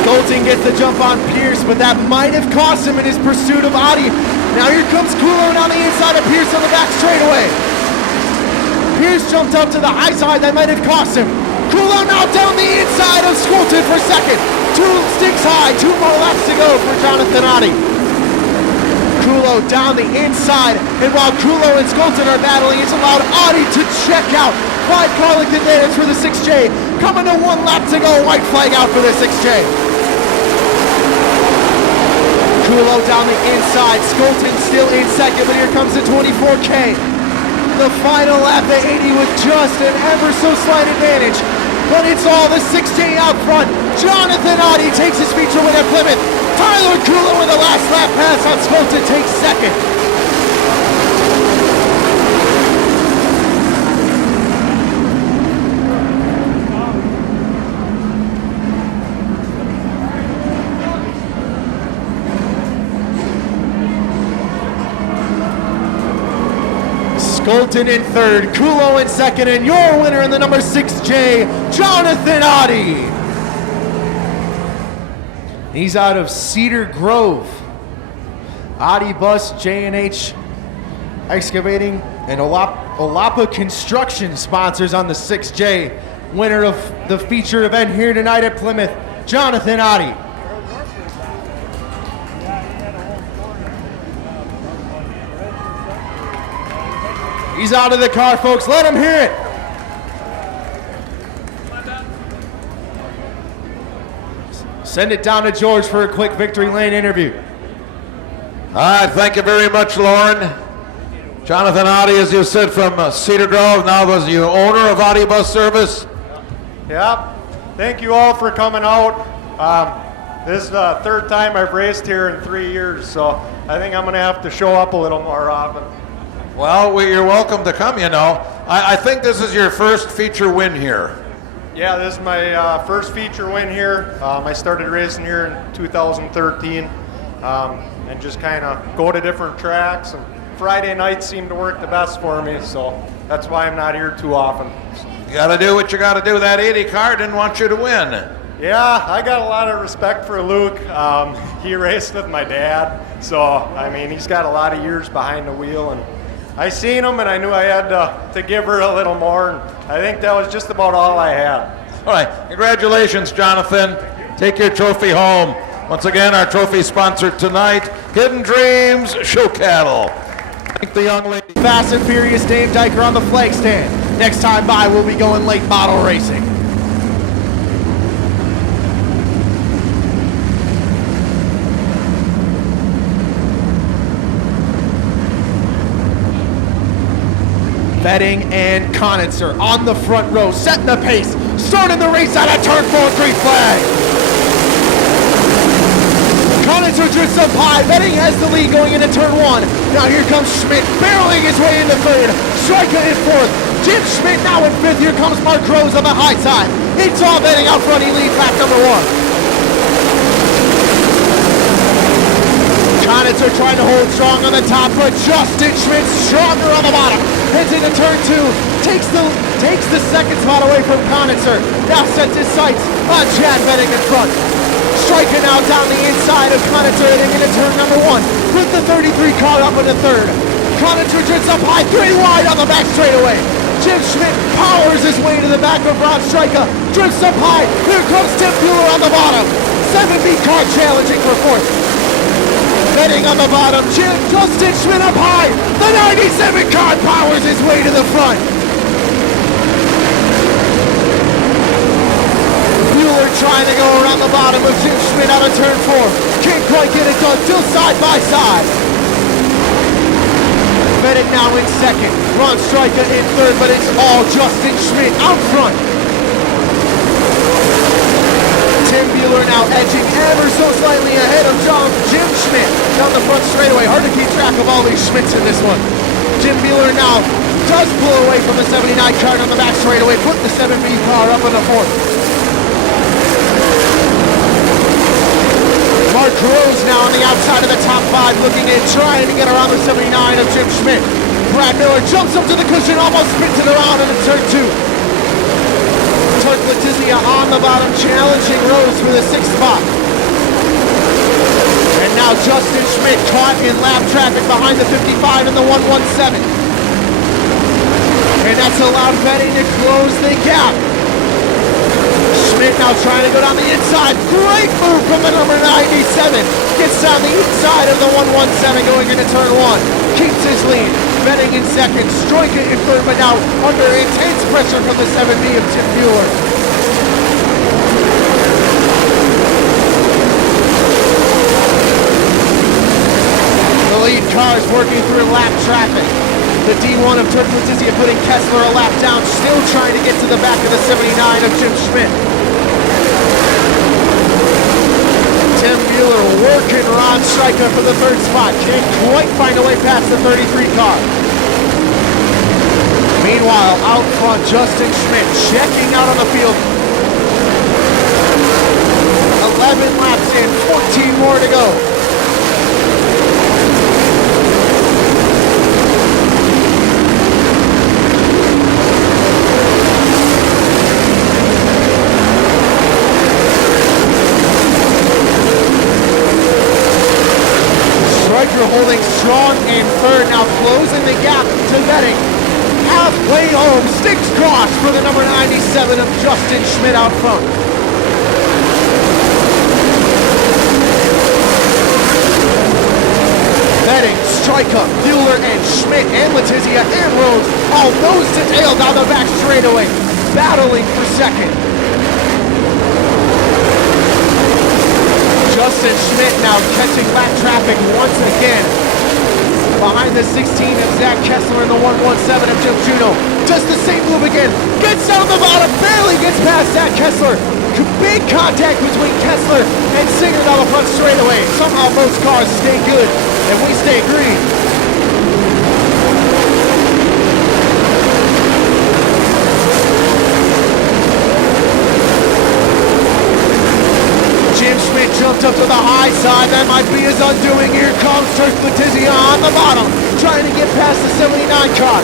Skolting gets the jump on Pierce, but that might have cost him in his pursuit of Adi. Now here comes Kulo down the inside of Pierce on the back straightaway. Pierce jumped up to the high side, that might have cost him. Kulo now down the inside of Skolting for second. 2 sticks high, 2 more laps to go for Jonathan Adi. Kulo down the inside, and while Kulo and Skolting are battling, it's allowed Adi to check out. Clyde Carlington Dance for the 6J. Coming to 1 lap to go, white flag out for the 6J. Kulo down the inside, Skolting still in second, but here comes the 24K. The final lap, the 80 with just an ever so slight advantage, but it's all the 6J out front. Jonathan Adi takes his feature win at Plymouth. Tyler Kulo with the last lap pass on Skolting takes second. Skolting in third, Kulo in second, and your winner in the number 6J, Jonathan Adi. He's out of Cedar Grove. Adi Bus, J&H Excavating, and Olapa Construction sponsors on the 6J. Winner of the feature event here tonight at Plymouth, Jonathan Adi. He's out of the car, folks. Let him hear it. Send it down to George for a quick Victory Lane interview. All right, thank you very much, Lauren. Jonathan Adi, as you said, from Cedar Grove, now was the owner of Adi Bus Service. Yep. Thank you all for coming out. This is the 3rd time I've raced here in 3 years, so I think I'm going to have to show up a little more often. Well, you're welcome to come, you know. I think this is your first feature win here. Yeah, this is my first feature win here. I started racing here in 2013 and just kind of go to different tracks. And Friday nights seem to work the best for me, so that's why I'm not here too often. You got to do what you got to do. That 80 car didn't want you to win. Yeah, I got a lot of respect for Luke. He raced with my dad, so I mean, he's got a lot of years behind the wheel, and I seen him and I knew I had to give her a little more, and I think that was just about all I had. All right, congratulations, Jonathan. Take your trophy home. Once again, our trophy sponsor tonight, Hidden Dreams Show Cattle. Thank the young lady. Fast and Furious Dave Dyker on the flag stand. Next time by, we'll be going late model racing. Betting and Conitzer on the front row, setting the pace, starting the race out of turn 4, green flag. Conitzer drifts up high, Betting has the lead going into turn 1. Now here comes Schmidt, barreling his way into 3rd, Striker in 4th, Jim Schmidt now in 5th, here comes Mark Rose on the high side. It's all Betting out front, he leads back number 1. Conitzer trying to hold strong on the top, but Justin Schmidt stronger on the bottom. Heads into turn 2, takes the second spot away from Conitzer. Now sets his sights on Chad Betting in front. Striker now down the inside of Conitzer, heading into turn number 1. With the 33 car up into 3rd. Conitzer drifts up high, 3 wide on the back straightaway. Jim Schmidt powers his way to the back of Ron Striker. Drifts up high, here comes Tim Bueller on the bottom. 7B car challenging for 4th. Betting on the bottom, Justin Schmidt up high. The 97 car powers his way to the front. Bueller trying to go around the bottom of Jim Schmidt out of turn 4. Can't quite get it done, still side by side. Betting now in 2nd. Ron Striker in 3rd, but it's all Justin Schmidt out front. Tim Tim Bueller now edging ever so slightly ahead of Jim Schmidt down the front straightaway. Hard to keep track of all these Schmidts in this one. Jim Bueller now does pull away from the 79 car on the back straightaway, put the 7B car up in the fourth. Mark Rose now on the outside of the top five, looking at trying to get around the 79 of Jim Schmidt. Brad Miller jumps up to the cushion, almost spins it around into turn two. Turk Letizia on the bottom, challenging Rose for the sixth spot. And now Justin Schmidt caught in lap traffic behind the 55 and the 117. And that's allowed Betty to close the gap. Schmidt now trying to go down the inside. Great move from the number 97. Gets down the inside of the 117 going into turn one. Keeps his lead. Betting in second. Stroika in third, but now under intense pressure from the 7B of Tim Bueller. The lead car is working through lap traffic. The D1 of Turk Letizia putting Kessler a lap down, still trying to get to the back of the 79 of Jim Schmidt. Tim Bueller working Ron Stryker for the third spot. Can't quite find a way past the 33 car. Meanwhile, out front, Justin Schmidt checking out on the field. 11 laps in, 14 more to go. Holding strong in third, now closing the gap to Betting. Halfway home, sticks crossed for the number 97 of Justin Schmidt out front. Betting, Stryker, Bueller, and Schmidt, and Letizia, and Rose, all nose to tail down the back straightaway, battling for second. Justin Schmidt now catching lap traffic once again. Behind the 16 of Zach Kessler and the 117 of Jim Juno. Does the same move again. Gets down the bottom, barely gets past Zach Kessler. Big contact between Kessler and Singer down the front straightaway. Somehow both cars stay good and we stay green. Jim Schmidt jumped up to the high side. That might be his undoing. Here comes Turk Letizia on the bottom, trying to get past the 79 car.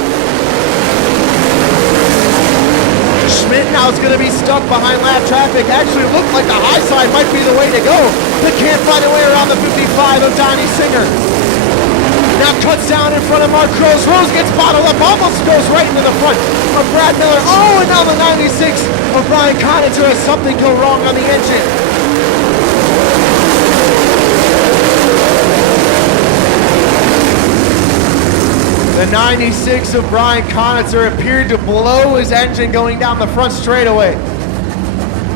Schmidt now is going to be stuck behind lap traffic. Actually looked like the high side might be the way to go, but can't find a way around the 55 of Donnie Singer. Now cuts down in front of Mark Rose. Rose gets bottled up, almost goes right into the front of Brad Miller. Oh, and now the 96 of Brian Connaughton has something go wrong on the engine. The 96 of Brian Connaughton appeared to blow his engine going down the front straightaway.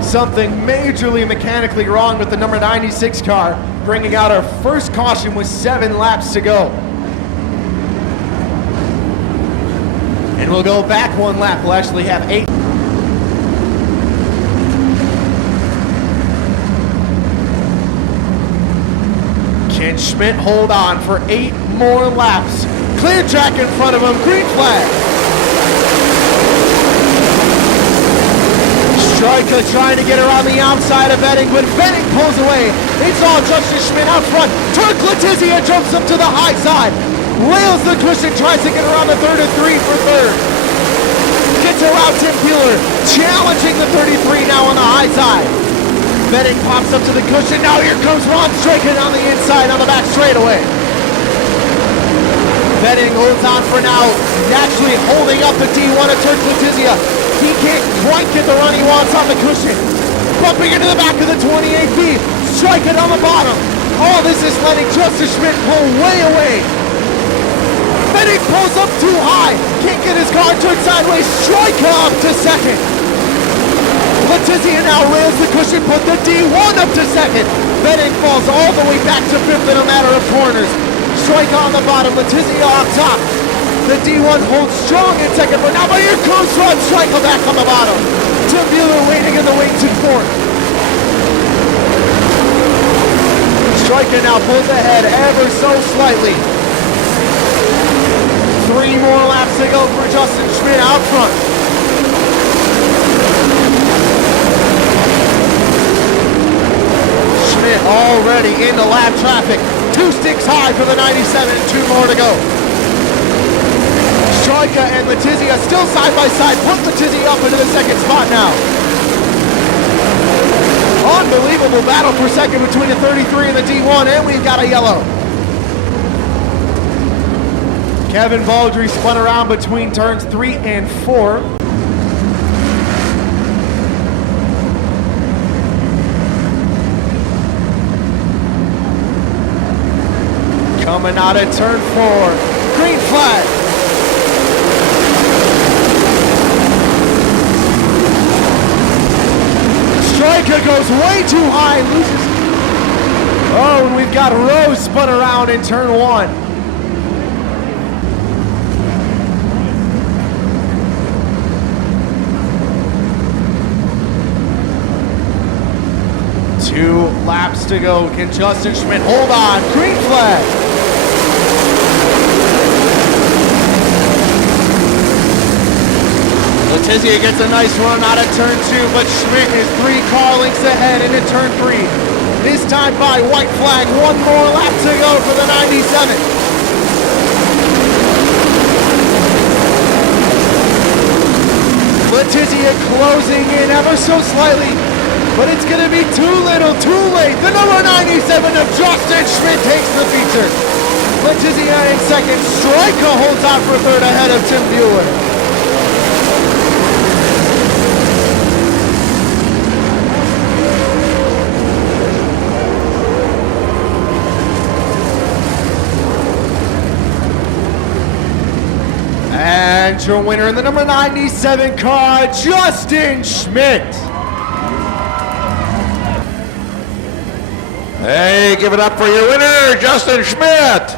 Something majorly mechanically wrong with the number 96 car, bringing out our first caution with 7 laps to go. And we'll go back 1 lap. We'll actually have 8. Can Schmidt hold on for 8 more laps? Clear track in front of him, green flag. Stryker trying to get around the outside of Betting, but Betting pulls away. It's all Justin Schmidt out front. Turk Letizia jumps up to the high side. Rails the cushion, tries to get around the third and 3 for third. Gets around Tim Bueller, challenging the 33 now on the high side. Betting pops up to the cushion. Now here comes Ron Stryker on the inside on the back straightaway. Betting holds on for now, actually holding up the D1 of Turk Letizia. He can't quite get the run he wants on the cushion. Bumping into the back of the 28B. Stryker on the bottom. All this is letting Justin Schmidt pull way away. Betting pulls up too high. Can't get his car turned sideways. Stryker up to second. Letizia now rails the cushion, put the D1 up to second. Betting falls all the way back to fifth in a matter of corners. Stryker on the bottom, Letizia on top. The D1 holds strong in second for now, but here comes Ron Stryker back on the bottom. Tim Bueller waiting in the wings in fourth. Striker now pulls ahead ever so slightly. 3 more laps to go for Justin Schmidt out front. Schmidt already in the lap traffic. 2 sticks high for the 97, 2 more to go. Striker and Letizia still side by side. Put Letizia up into the second spot now. Unbelievable battle for second between the 33 and the D1, and we've got a yellow. Kevin Baldry spun around between turns 3 and 4. Coming out of turn 4, green flag. Striker goes way too high, loses. Oh, and we've got Rose spun around in turn 1. Two laps to go. Can Justin Schmidt hold on? Green flag. Letizia gets a nice run out of turn 2, but Schmidt is 3 car lengths ahead into turn 3. This time by white flag. 1 more lap to go for the 97. Letizia closing in ever so slightly, but it's going to be too little, too late. The number 97 of Justin Schmidt takes the feature. Letizia in second. Striker holds on for third ahead of Tim Bueller. And your winner in the number 97 car, Justin Schmidt. Hey, give it up for your winner, Justin Schmidt.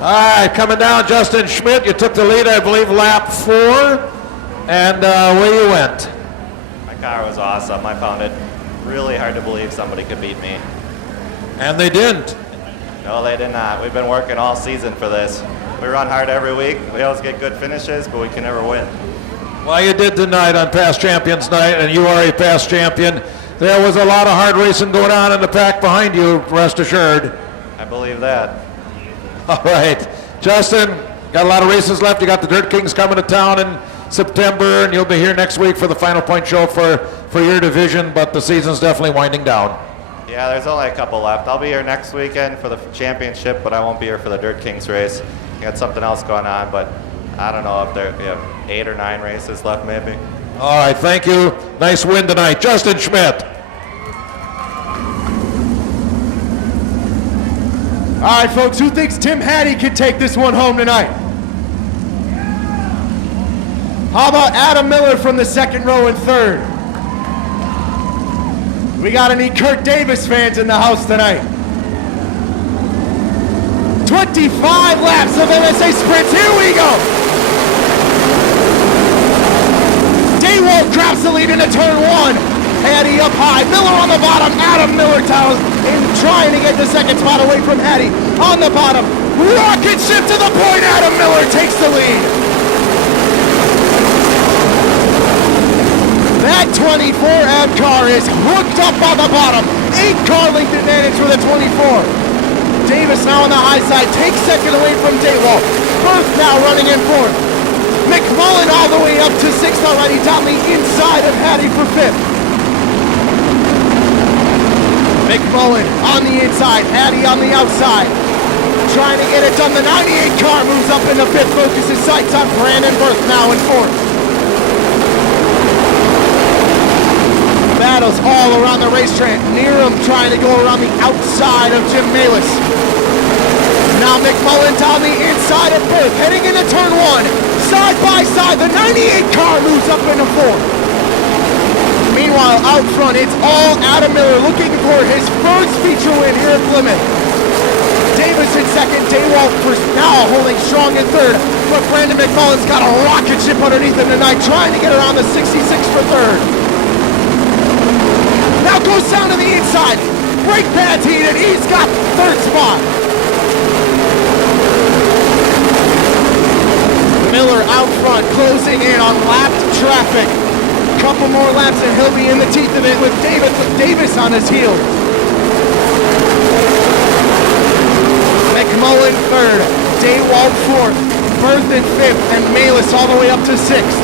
All right, coming down, Justin Schmidt. You took the lead, I believe, lap 4. And where you went? My car was awesome. I found it really hard to believe somebody could beat me. And they didn't. No, they did not. We've been working all season for this. We run hard every week. We always get good finishes, but we can never win. Well, you did tonight on Past Champions Night, and you are a past champion. There was a lot of hard racing going on in the pack behind you, rest assured. I believe that. All right. Justin, got a lot of races left. You got the Dirt Kings coming to town in September, and you'll be here next week for the Final Point show for your division, but the season's definitely winding down. Yeah, there's only a couple left. I'll be here next weekend for the championship, but I won't be here for the Dirt Kings race. Got something else going on, but I don't know if we have 8 or 9 races left maybe. All right, thank you. Nice win tonight. Justin Schmidt. All right, folks, who thinks Tim Hattie could take this one home tonight? How about Adam Miller from the second row and third? We got any Kurt Davis fans in the house tonight? 25 laps of MSA Sprints. Here we go. Daywalt grabs the lead into turn 1. Hattie up high. Miller on the bottom. Adam Miller trying to get the second spot away from Hattie. On the bottom. Rocket ship to the point. Adam Miller takes the lead. That 24M car is hooked up on the bottom. 8 car length advantage for the 24. Davis now on the high side, takes second away from Daywalt. Firth now running in fourth. McMullen all the way up to 6th already, down the inside of Hattie for 5th. McMullen on the inside, Hattie on the outside. Trying to get it done. The 98 car moves up into 5th, focuses sights on Brandon Berth now in 4th. Battles all around the racetrack. Needham trying to go around the outside of Jim Malis. Now McMullen down the inside of Berth, heading into turn 1. Side by side, the 98 car moves up into 4th. Meanwhile, out front, it's all Adam Miller looking for his first feature win here at Plymouth. Davis in second, Daywalt for now holding strong in third, but Brandon McMullen's got a rocket ship underneath him tonight, trying to get around the 66 for third. Now goes down to the inside, brake pads heated, he's got third spot. Miller out front, closing in on lapped traffic. Couple more laps and he'll be in the teeth of it with Davis on his heels. McMullen third, Daywalt fourth, Berth in fifth, and Malis all the way up to sixth.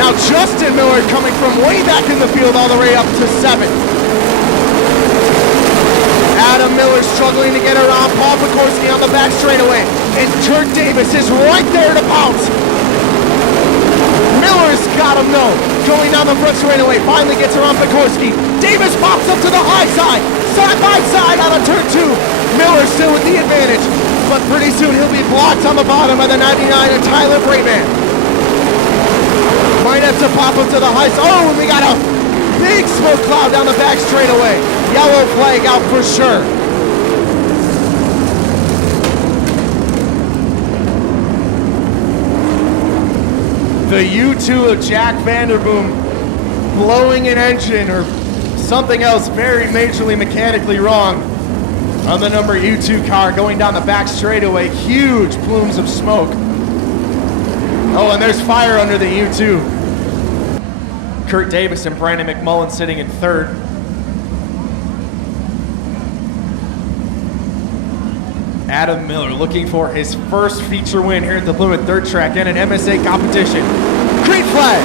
Now Justin Miller coming from way back in the field all the way up to seventh. Adam Miller struggling to get around Paul Pekorski on the back straightaway, and Kurt Davis is right there to pounce. Miller's got him, no. Going down the front straightaway, finally gets around Pekorski. Davis pops up to the high side by side out of turn two. Miller still with the advantage, but pretty soon he'll be blocked on the bottom by the 99 and Tyler Brayman. Might have to pop up to the high side. Oh, and we got a big smoke cloud down the back straightaway. Yellow flag out for sure. The U2 of Jack Vanderboom blowing an engine or something else very majorly mechanically wrong on the number U2 car going down the back straightaway. Huge plumes of smoke. Oh, and there's fire under the U2. Kurt Davis and Brandon McMullen sitting in third. Adam Miller looking for his first feature win here at the Plymouth Dirt Track and an MSA competition. Green flag!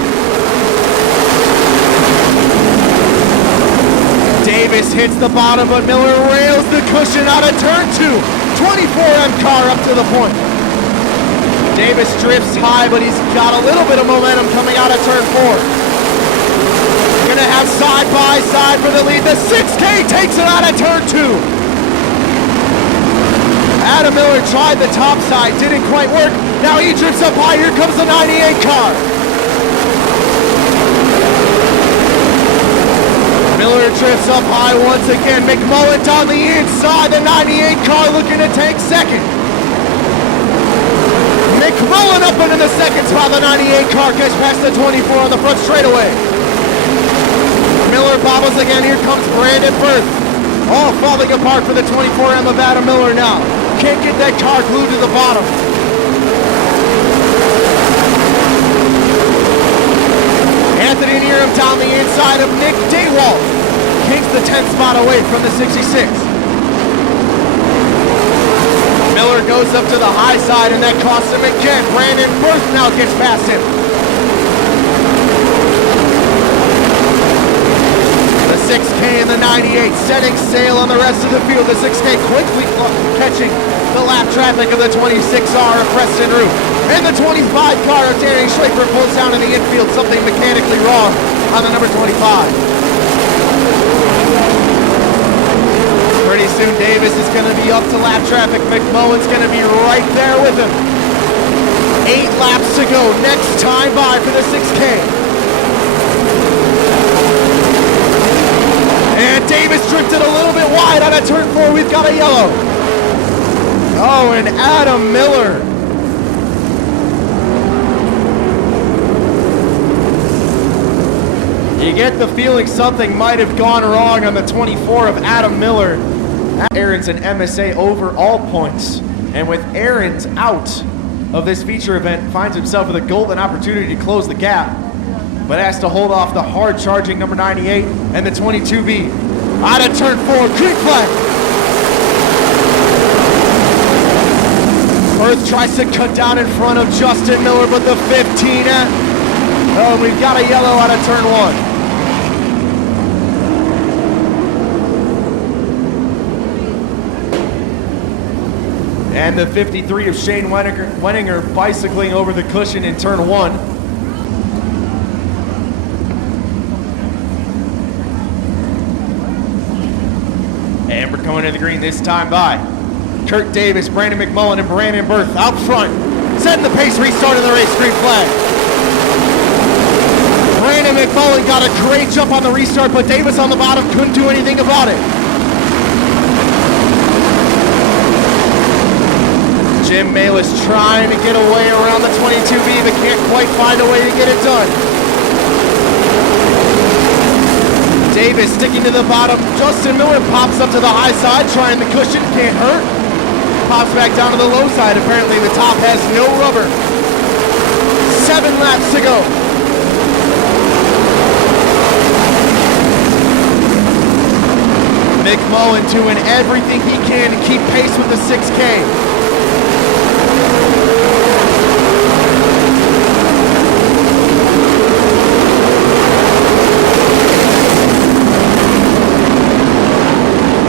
Davis hits the bottom, but Miller rails the cushion out of turn two. 24M car up to the point. Davis drifts high, but he's got a little bit of momentum coming out of turn four. Gonna have side by side for the lead. The 6K takes it out of turn two. Adam Miller tried the top side, didn't quite work. Now he drifts up high, here comes the 98 car. Miller drifts up high once again. McMullen on the inside, the 98 car looking to take second. McMullen up into the second spot, the 98 car gets past the 24 on the front straightaway. Miller bobbles again, here comes Brandon Berth. All falling apart for the 24M of Adam Miller now. Can't get that car glued to the bottom. Anthony Needham down the inside of Nick Daywalt. Kicks the 10th spot away from the 66. Miller goes up to the high side and that costs him again. Brandon Berth now gets past him. The 6K and the 98 setting sail on the rest of the field. The 6K quickly catching the lap traffic of the 26R of Preston Root. And the 25 car of Danny Schleifer pulls down in the infield, something mechanically wrong on the number 25. Pretty soon Davis is going to be up to lap traffic. McMullen's going to be right there with him. 8 laps to go. Next time by for the 6K. And Davis drifted a little bit wide on a turn 4. We've got a yellow. Oh, and Adam Miller. You get the feeling something might have gone wrong on the 24 of Adam Miller. Aaron's an MSA overall points. And with Aaron's out of this feature event, finds himself with a golden opportunity to close the gap, but has to hold off the hard-charging number 98 and the 22B. Out of turn 4, green flag. Berth tries to cut down in front of Justin Miller, but the 15, oh, we've got a yellow out of turn 1. And the 53 of Shane Wenninger bicycling over the cushion in turn 1. And we're coming to the green this time by Kurt Davis, Brandon McMullen, and Brandon Berth out front. Setting the pace, restarting the race, green flag. Brandon McMullen got a great jump on the restart, but Davis on the bottom couldn't do anything about it. Jim Malis trying to get away around the 22B, but can't quite find a way to get it done. Davis sticking to the bottom. Justin Miller pops up to the high side, trying the cushion, can't hurt. Pops back down to the low side. Apparently the top has no rubber. 7 laps to go. Mick Mullen doing everything he can to keep pace with the 6K.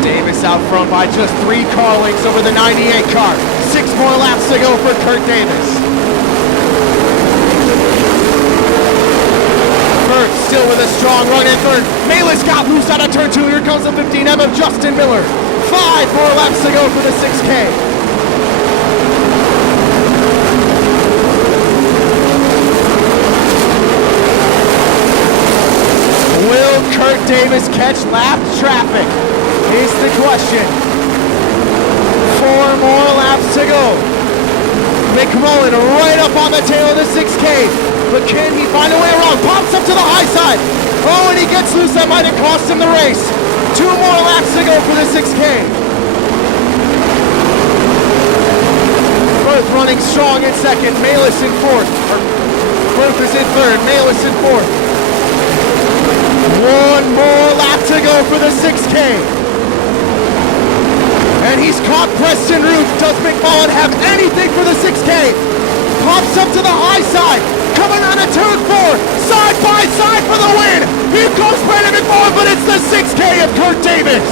Davis out front by just 3 car lengths over the 98 car. 6 more laps to go for Kurt Davis. Still with a strong run in third. Malis got loose out of turn 2. Here comes the 15M of Justin Miller. 5 more laps to go for the 6K. Will Kurt Davis catch lap traffic? Is the question. 4 more laps to go. Mick Mullen right up on the tail of the 6K. But can he find a way around? Pops up to the high side. Oh, and he gets loose. That might have cost him the race. 2 more laps to go for the 6K. Berth running strong in second. Malis in fourth. Berth is in third. Malis in fourth. 1 more lap to go for the 6K. And he's caught Preston Ruth. Does McMullen have anything for the 6K? Pops up to the high side. Coming on a turn 4, side by side for the win. Here goes Brandon McMullen, but it's the 6K of Kurt Davis.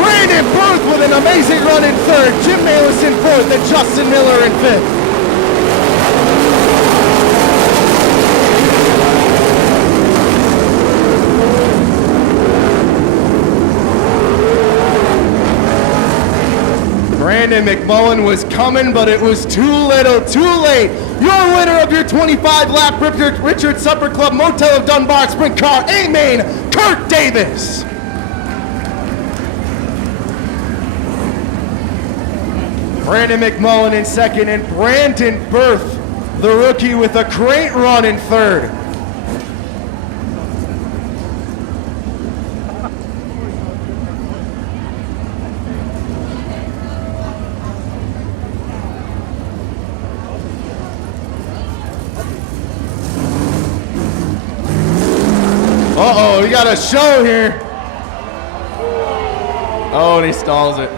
Brandon Berth with an amazing run in third. Jim Malis in fourth, and Justin Miller in fifth. Brandon McMullen was coming, but it was too little, too late. Your winner of your 25-lap Richard Supper Club Motel of Dunbar Sprint Car A-Main, Kurt Davis. Brandon McMullen in second, and Brandon Berth, the rookie, with a great run in third. Uh-oh, we got a show here. Oh, and he stalls it.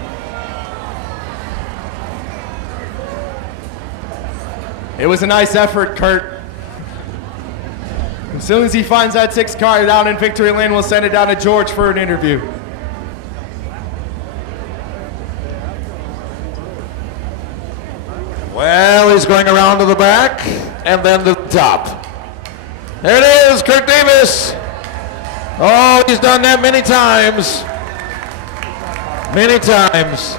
It was a nice effort, Kurt. As soon as he finds that 6 car down in victory lane, we'll send it down to George for an interview. Well, he's going around to the back and then to the top. There it is, Kurt Davis. Oh, he's done that many times. Many times.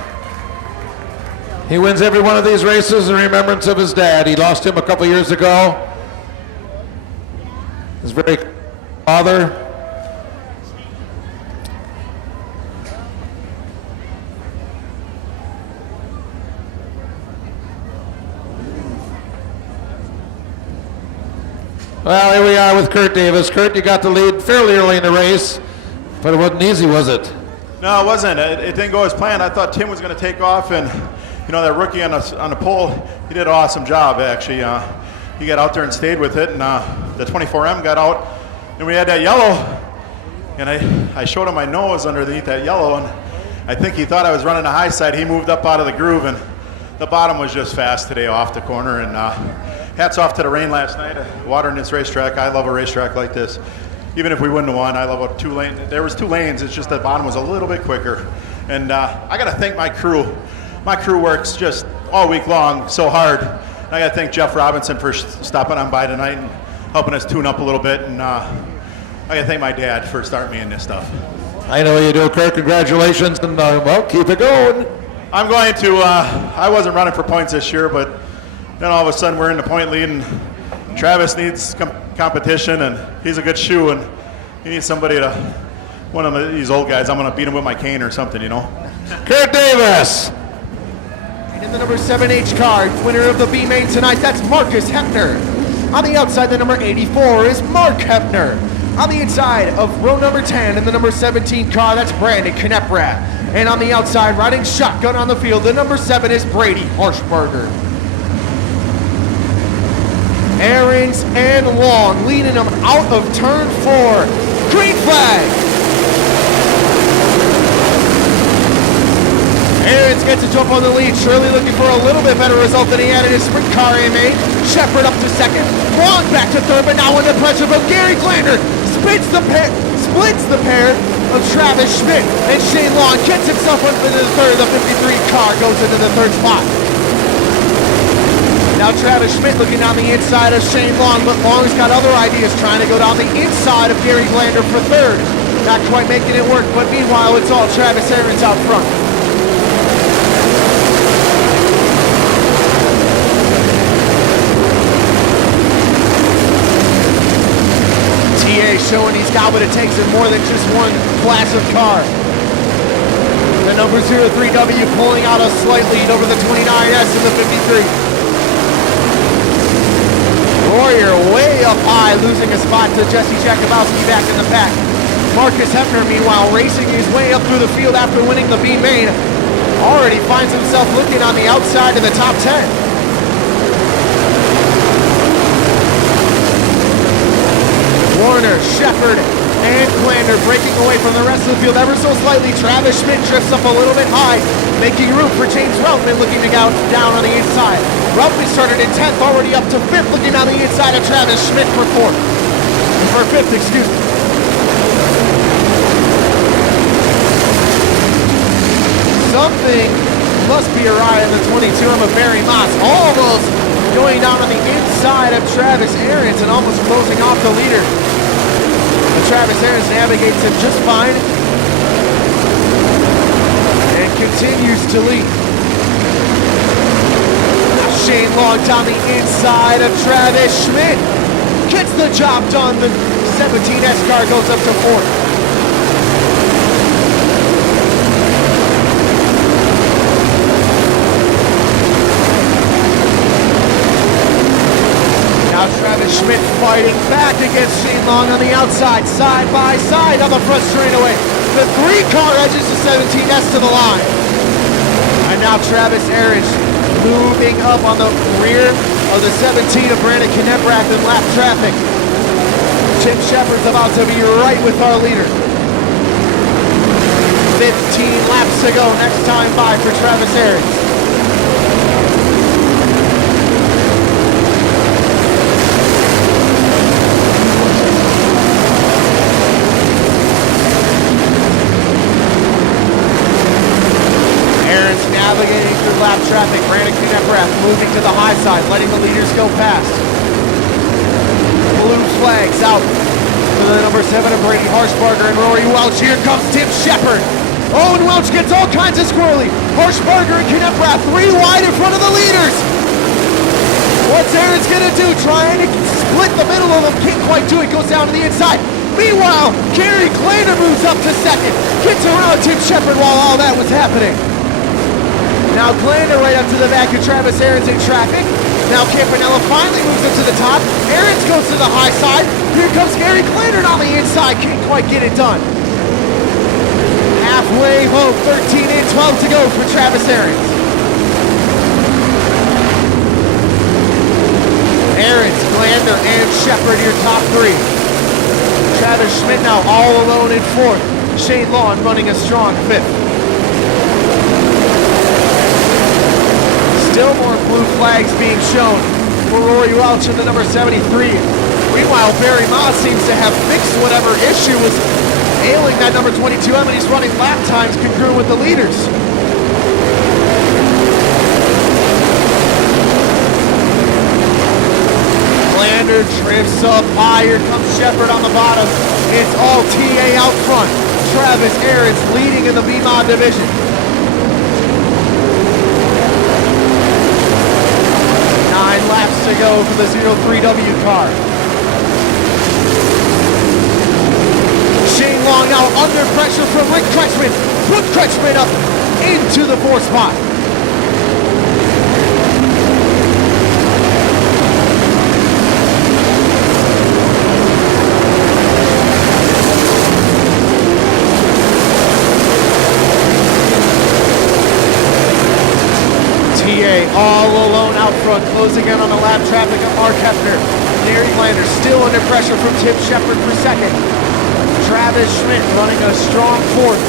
He wins every one of these races in remembrance of his dad. He lost him a couple years ago. His very father. Well, here we are with Kurt Davis. Kurt, you got the lead fairly early in the race, but it wasn't easy, was it? No, it wasn't. It didn't go as planned. I thought Tim was going to take off, and you know, that rookie on the pole, he did an awesome job, actually. He got out there and stayed with it, and the 24M got out, and we had that yellow, and I showed him my nose underneath that yellow, and I think he thought I was running the high side. He moved up out of the groove, and the bottom was just fast today off the corner, and hats off to the rain last night. Water in this racetrack. I love a racetrack like this. Even if we wouldn't have won, I love a 2 lane. There was 2 lanes. It's just the bottom was a little bit quicker. And I got to thank my crew. My crew works just all week long so hard. And I got to thank Jeff Robinson for stopping on by tonight and helping us tune up a little bit. And I got to thank my dad for starting me in this stuff. I know you do, Kurt. Congratulations, and well, keep it going. I'm going to. I wasn't running for points this year, but then all of a sudden we're in the point lead, and Travis needs competition, and he's a good shoe, and he needs somebody to, one of these old guys, I'm going to beat him with my cane or something, you know. Kurt Davis. He In the number 7H car, winner of the B main tonight, that's Marcus Hepner. On the outside, the number 84 is Mark Hepner. On the inside of row number 10 in the number 17 car, that's Brandon Kneprath. And on the outside, riding shotgun on the field, the number 7 is Brady Harshberger. Ahrens and Long leading them out of turn 4. Green flag. Ahrens gets a jump on the lead. Shirley looking for a little bit better result than he had in his sprint car AMA. Shepard up to second. Long back to third, but now under pressure from Gary Glander. Splits the pair of Travis Schmidt. And Shane Long gets himself into the third. The 53 car goes into the third spot. Now Travis Schmidt looking on the inside of Shane Long, but Long's got other ideas, trying to go down the inside of Gary Glander for third. Not quite making it work, but meanwhile it's all Travis Ahrens out front. TA showing he's got what it takes in more than just one class of car. The number 03W pulling out a slight lead over the 29S and the 53. Warrior way up high, losing a spot to Jesse Jakubowski back in the pack. Marcus Hepner, meanwhile, racing his way up through the field after winning the B main. Already finds himself looking on the outside of the top 10. Warner, Shepard, and Glander breaking away from the rest of the field ever so slightly. Travis Schmidt drifts up a little bit high, making room for James Routman looking to go down on the inside. Routman started in 10th, already up to 5th, looking on the inside of Travis Schmidt for 5th, excuse me. Something must be awry in the 22M of Barry Moss. Almost going down on the inside of Travis Ahrens and almost closing off the leader. But Travis Ahrens navigates it just fine and continues to lead. Shane Long down the inside of Travis Schmidt. Gets the job done. The 17S car goes up to 4th. Now Travis Schmidt fighting back against Shane Long on the outside, side by side on the front straightaway. The 3-car edges the 17S to the line. And now Travis Ahrens moving up on the rear of the 17 of Brandon Kneprath in lap traffic. Tim Shepard's about to be right with our leader. 15 laps to go, next time by for Travis Ahrens. Navigating through lap traffic, Brandon Kneprath moving to the high side, letting the leaders go past. Blue flags out for the number 7 of Brady Harshberger and Rory Welch. Here comes Tim Shepard. Oh, and Welch gets all kinds of squirrely. Harshberger and Kneprath 3 wide in front of the leaders. What's Ahrens gonna do? Trying to split the middle of them, can't quite do it, goes down to the inside. Meanwhile, Gary Glander moves up to second, gets around Tim Shepard while all that was happening. Now Glander right up to the back of Travis Ahrens in traffic. Now Campanella finally moves up to the top. Ahrens goes to the high side. Here comes Gary Glander on the inside. Can't quite get it done. Halfway home, 13 and 12 to go for Travis Ahrens. Ahrens, Glander, and Shepard, your top 3. Travis Schmidt now all alone in 4th. Shane Long running a strong 5th. Still more blue flags being shown for Rory Welch in the number 73. Meanwhile, Barry Moss seems to have fixed whatever issue was ailing that number 22M, and he's running lap times congruent with the leaders. Glander drifts up high. Here comes Shepard on the bottom. It's all TA out front. Travis Ahrens leading in the B-Mod division. Laps to go for the 03W car. Shane Long now under pressure from Rick Kretschmann. Put Kretschmann up into the 4th spot. TA all alone out front, closing in on the lap traffic of Mark Hefner. Gary Glander still under pressure from Tim Shepard for second. Travis Schmidt running a strong fourth.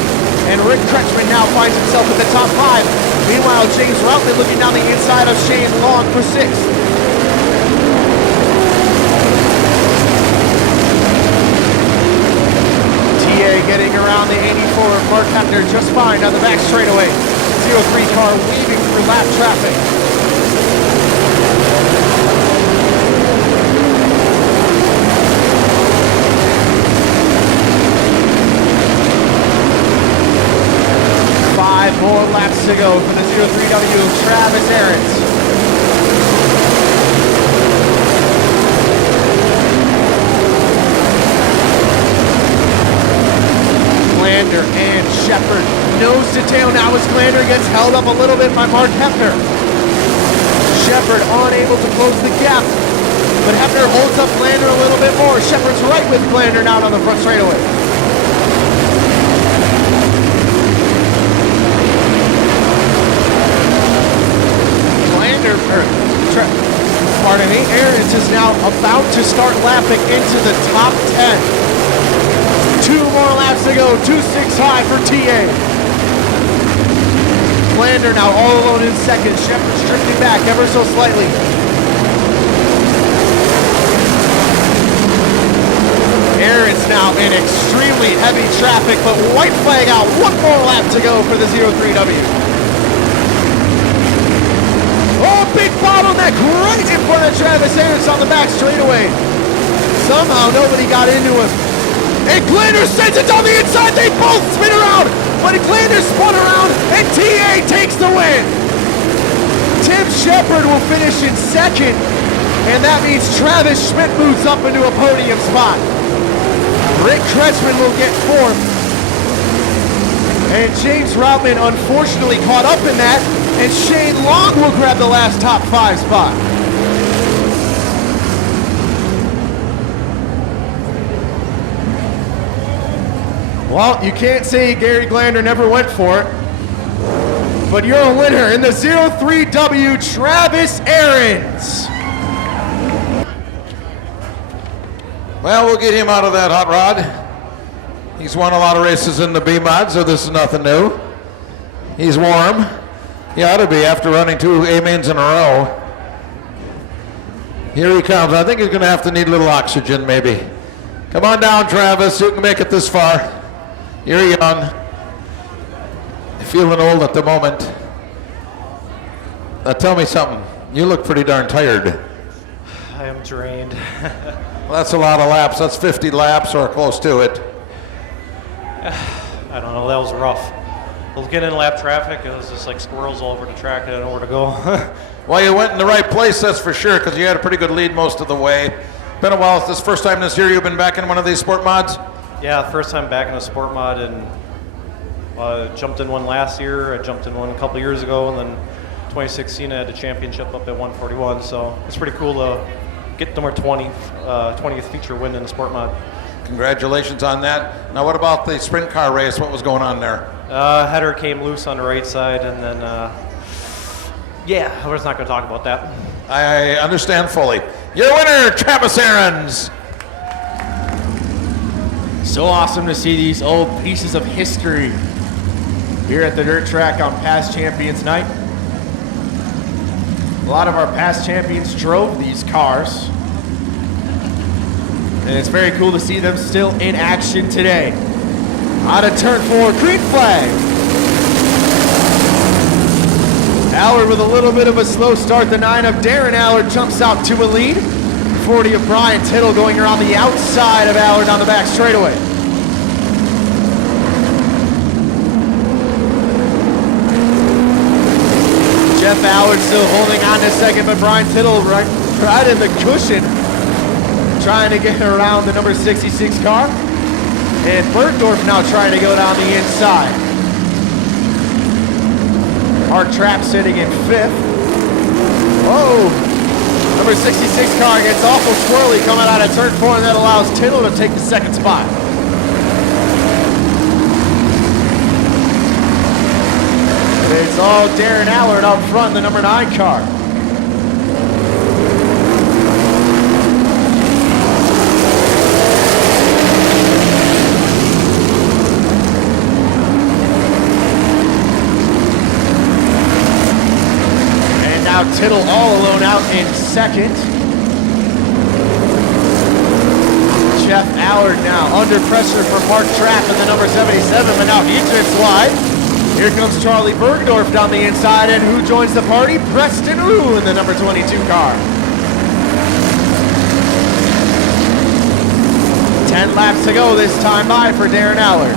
And Rick Kretschmann now finds himself at the top 5. Meanwhile, James Routley looking down the inside of Shane Long for 6th. TA getting around the 84 of Mark Hefner just fine on the back straightaway. 03 car weaving through lap traffic. Five more laps to go for the 03W Travis Ahrens. Glander and Shepard nose to tail now as Glander gets held up a little bit by Mark Hefner. Shepard unable to close the gap, but Hefner holds up Glander a little bit more. Shepard's right with Glander now on the front straightaway. Pardon me, Ahrens is now about to start lapping into the top 10. 2 more laps to go, 2.6 high for TA. Glander now all alone in second. Shepard's drifting back ever so slightly. Ahrens now in extremely heavy traffic, but white flag out. 1 more lap to go for the 03W. Oh, big bottleneck right in front of Travis Ahrens on the back straightaway. Somehow nobody got into him. And Glander sends it down the inside. They both spin around, but Glander spun around and TA takes the win. Tim Shepard will finish in second, and that means Travis Schmidt moves up into a podium spot. Rick Kretschmann will get fourth. And James Routman unfortunately caught up in that, and Shane Long will grab the last top 5 spot. Well, you can't say Gary Glander never went for it, but you're a winner in the 03W, Travis Ahrens. Well, we'll get him out of that hot rod. He's won a lot of races in the B-Mod, so this is nothing new. He's warm. He ought to be after running 2 A-mains in a row. Here he comes. I think he's going to have to need a little oxygen, maybe. Come on down, Travis. You can make it this far. You're young. Feeling old at the moment. Now tell me something. You look pretty darn tired. I am drained. Well, that's a lot of laps. That's 50 laps or close to it. I don't know, that was rough. We'll get in lap traffic, it was just like squirrels all over the track. I didn't know where to go. Well, you went in the right place, that's for sure, because you had a pretty good lead most of the way. Been a while. This first time this year you've been back in one of these sport mods? Yeah, first time back in a sport mod, and jumped in one last year. I jumped in one a couple years ago, and then 2016 I had the championship up at 141, so it's pretty cool to get number 20th feature win in the sport mod. Congratulations on that. Now what about the sprint car race? What was going on there? Header came loose on the right side, and then, yeah, we're just not going to talk about that. I understand fully. Your winner, Travis Ahrens. So awesome to see these old pieces of history here at the dirt track on Past Champions Night. A lot of our past champions drove these cars, and it's very cool to see them still in action today. Out of turn 4, green flag. Allard with a little bit of a slow start. The 9 of Darren Allard jumps out to a lead. 40 of Brian Tittle going around the outside of Allard on the back straightaway. Jeff Allard still holding on to second, but Brian Tittle right in the cushion, trying to get around the number 66 car. And Bergdorf now trying to go down the inside. Art Trapp sitting in 5th. Whoa! Number 66 car gets awful swirly coming out of turn 4, and that allows Tittle to take the 2nd spot. It's all about Darren Allard out front, the number 9 car. And now Tittle all alone out in second. Jeff Allard now under pressure from Mark Trapp in the number 77, but now he drifts wide. Here comes Charlie Bergdorf down the inside, and who joins the party? Preston Rue in the number 22 car. 10 laps to go this time by for Darren Allard.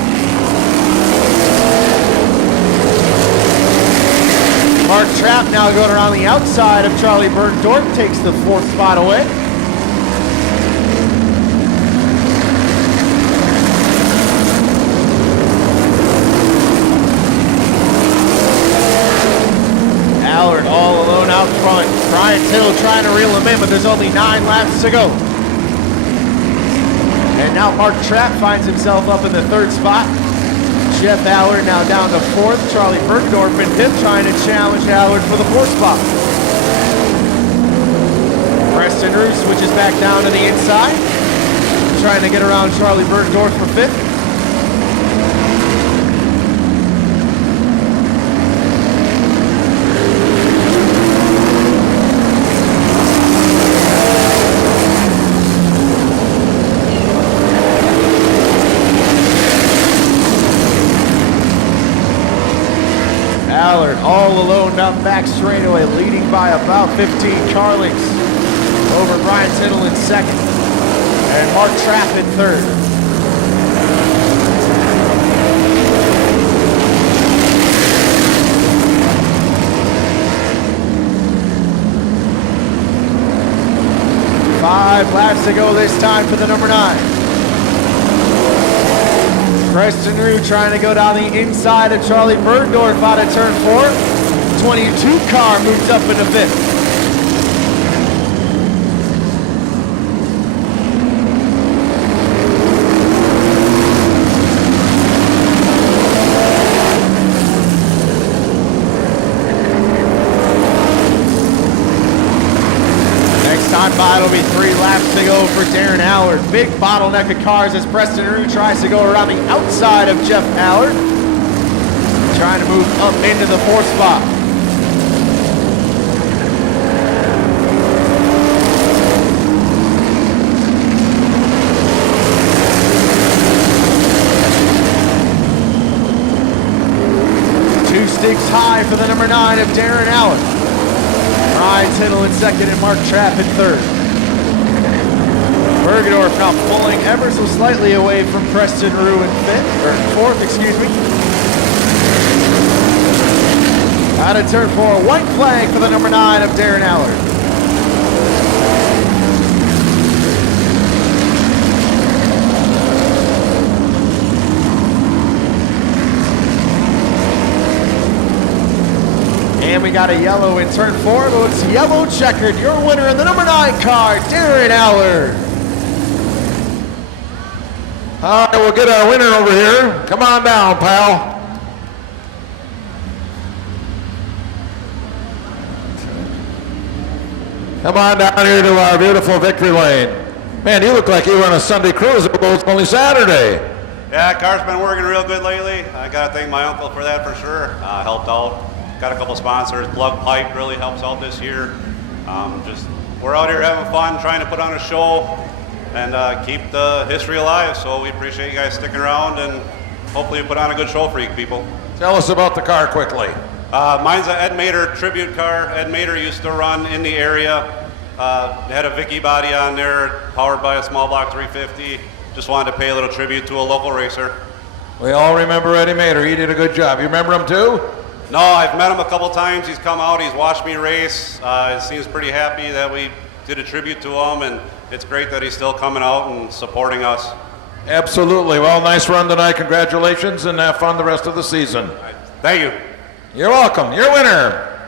Mark Trapp now going around the outside of Charlie Bergdorf, takes the 4th spot away. Allard all alone out front. Brian Tittle trying to reel him in, but there's only 9 laps to go. And now Mark Trapp finds himself up in the 3rd spot. Jeff Allard now down to 4th. Charlie Bergdorf in 5th, trying to challenge Allard for the 4th spot. Preston Rue switches back down to the inside, trying to get around Charlie Bergdorf for 5th. Allard all alone down back straightaway, leading by about 15 car lengths over Brian Tittle in 2nd, and Mark Trapp in 3rd. Five laps to go this time for the number 9. Preston Rue trying to go down the inside of Charlie Bergdorf out of turn 4. 22 car moves up into 5th. Time by, it'll be 3 laps to go for Darren Allard. Big bottleneck of cars as Preston Rue tries to go around the outside of Jeff Allard, trying to move up into the 4th spot. Two sticks high for the number 9 of Darren Allard. Brian Tittle in 2nd and Mark Trapp in 3rd. Bergdorf now pulling ever so slightly away from Preston Rue in 4th, excuse me. Out of turn 4, white flag for the number 9 of Darren Allard. And we got a yellow in turn 4, but it's yellow checkered. Your winner in the number 9 car, Darren Allard. All right, we'll get our winner over here. Come on down, pal. Come on down here to our beautiful victory lane. Man, you look like you were on a Sunday cruise. It was only Saturday. Yeah, car's been working real good lately. I got to thank my uncle for that for sure. Helped out. Got a couple sponsors. Plug Pipe really helps out this year. We're out here having fun, trying to put on a show and keep the history alive. So we appreciate you guys sticking around, and hopefully we put on a good show for you people. Tell us about the car quickly. Mine's an Ed Mater tribute car. Ed Mater used to run in the area. Had a Vicky body on there, powered by a small block 350. Just wanted to pay a little tribute to a local racer. We all remember Eddie Mater. He did a good job. You remember him too? No, I've met him a couple times. He's come out, he's watched me race. He seems pretty happy that we did a tribute to him, and it's great that he's still coming out and supporting us. Absolutely. Well, nice run tonight. Congratulations, and have fun the rest of the season. Thank you. You're welcome. Your winner,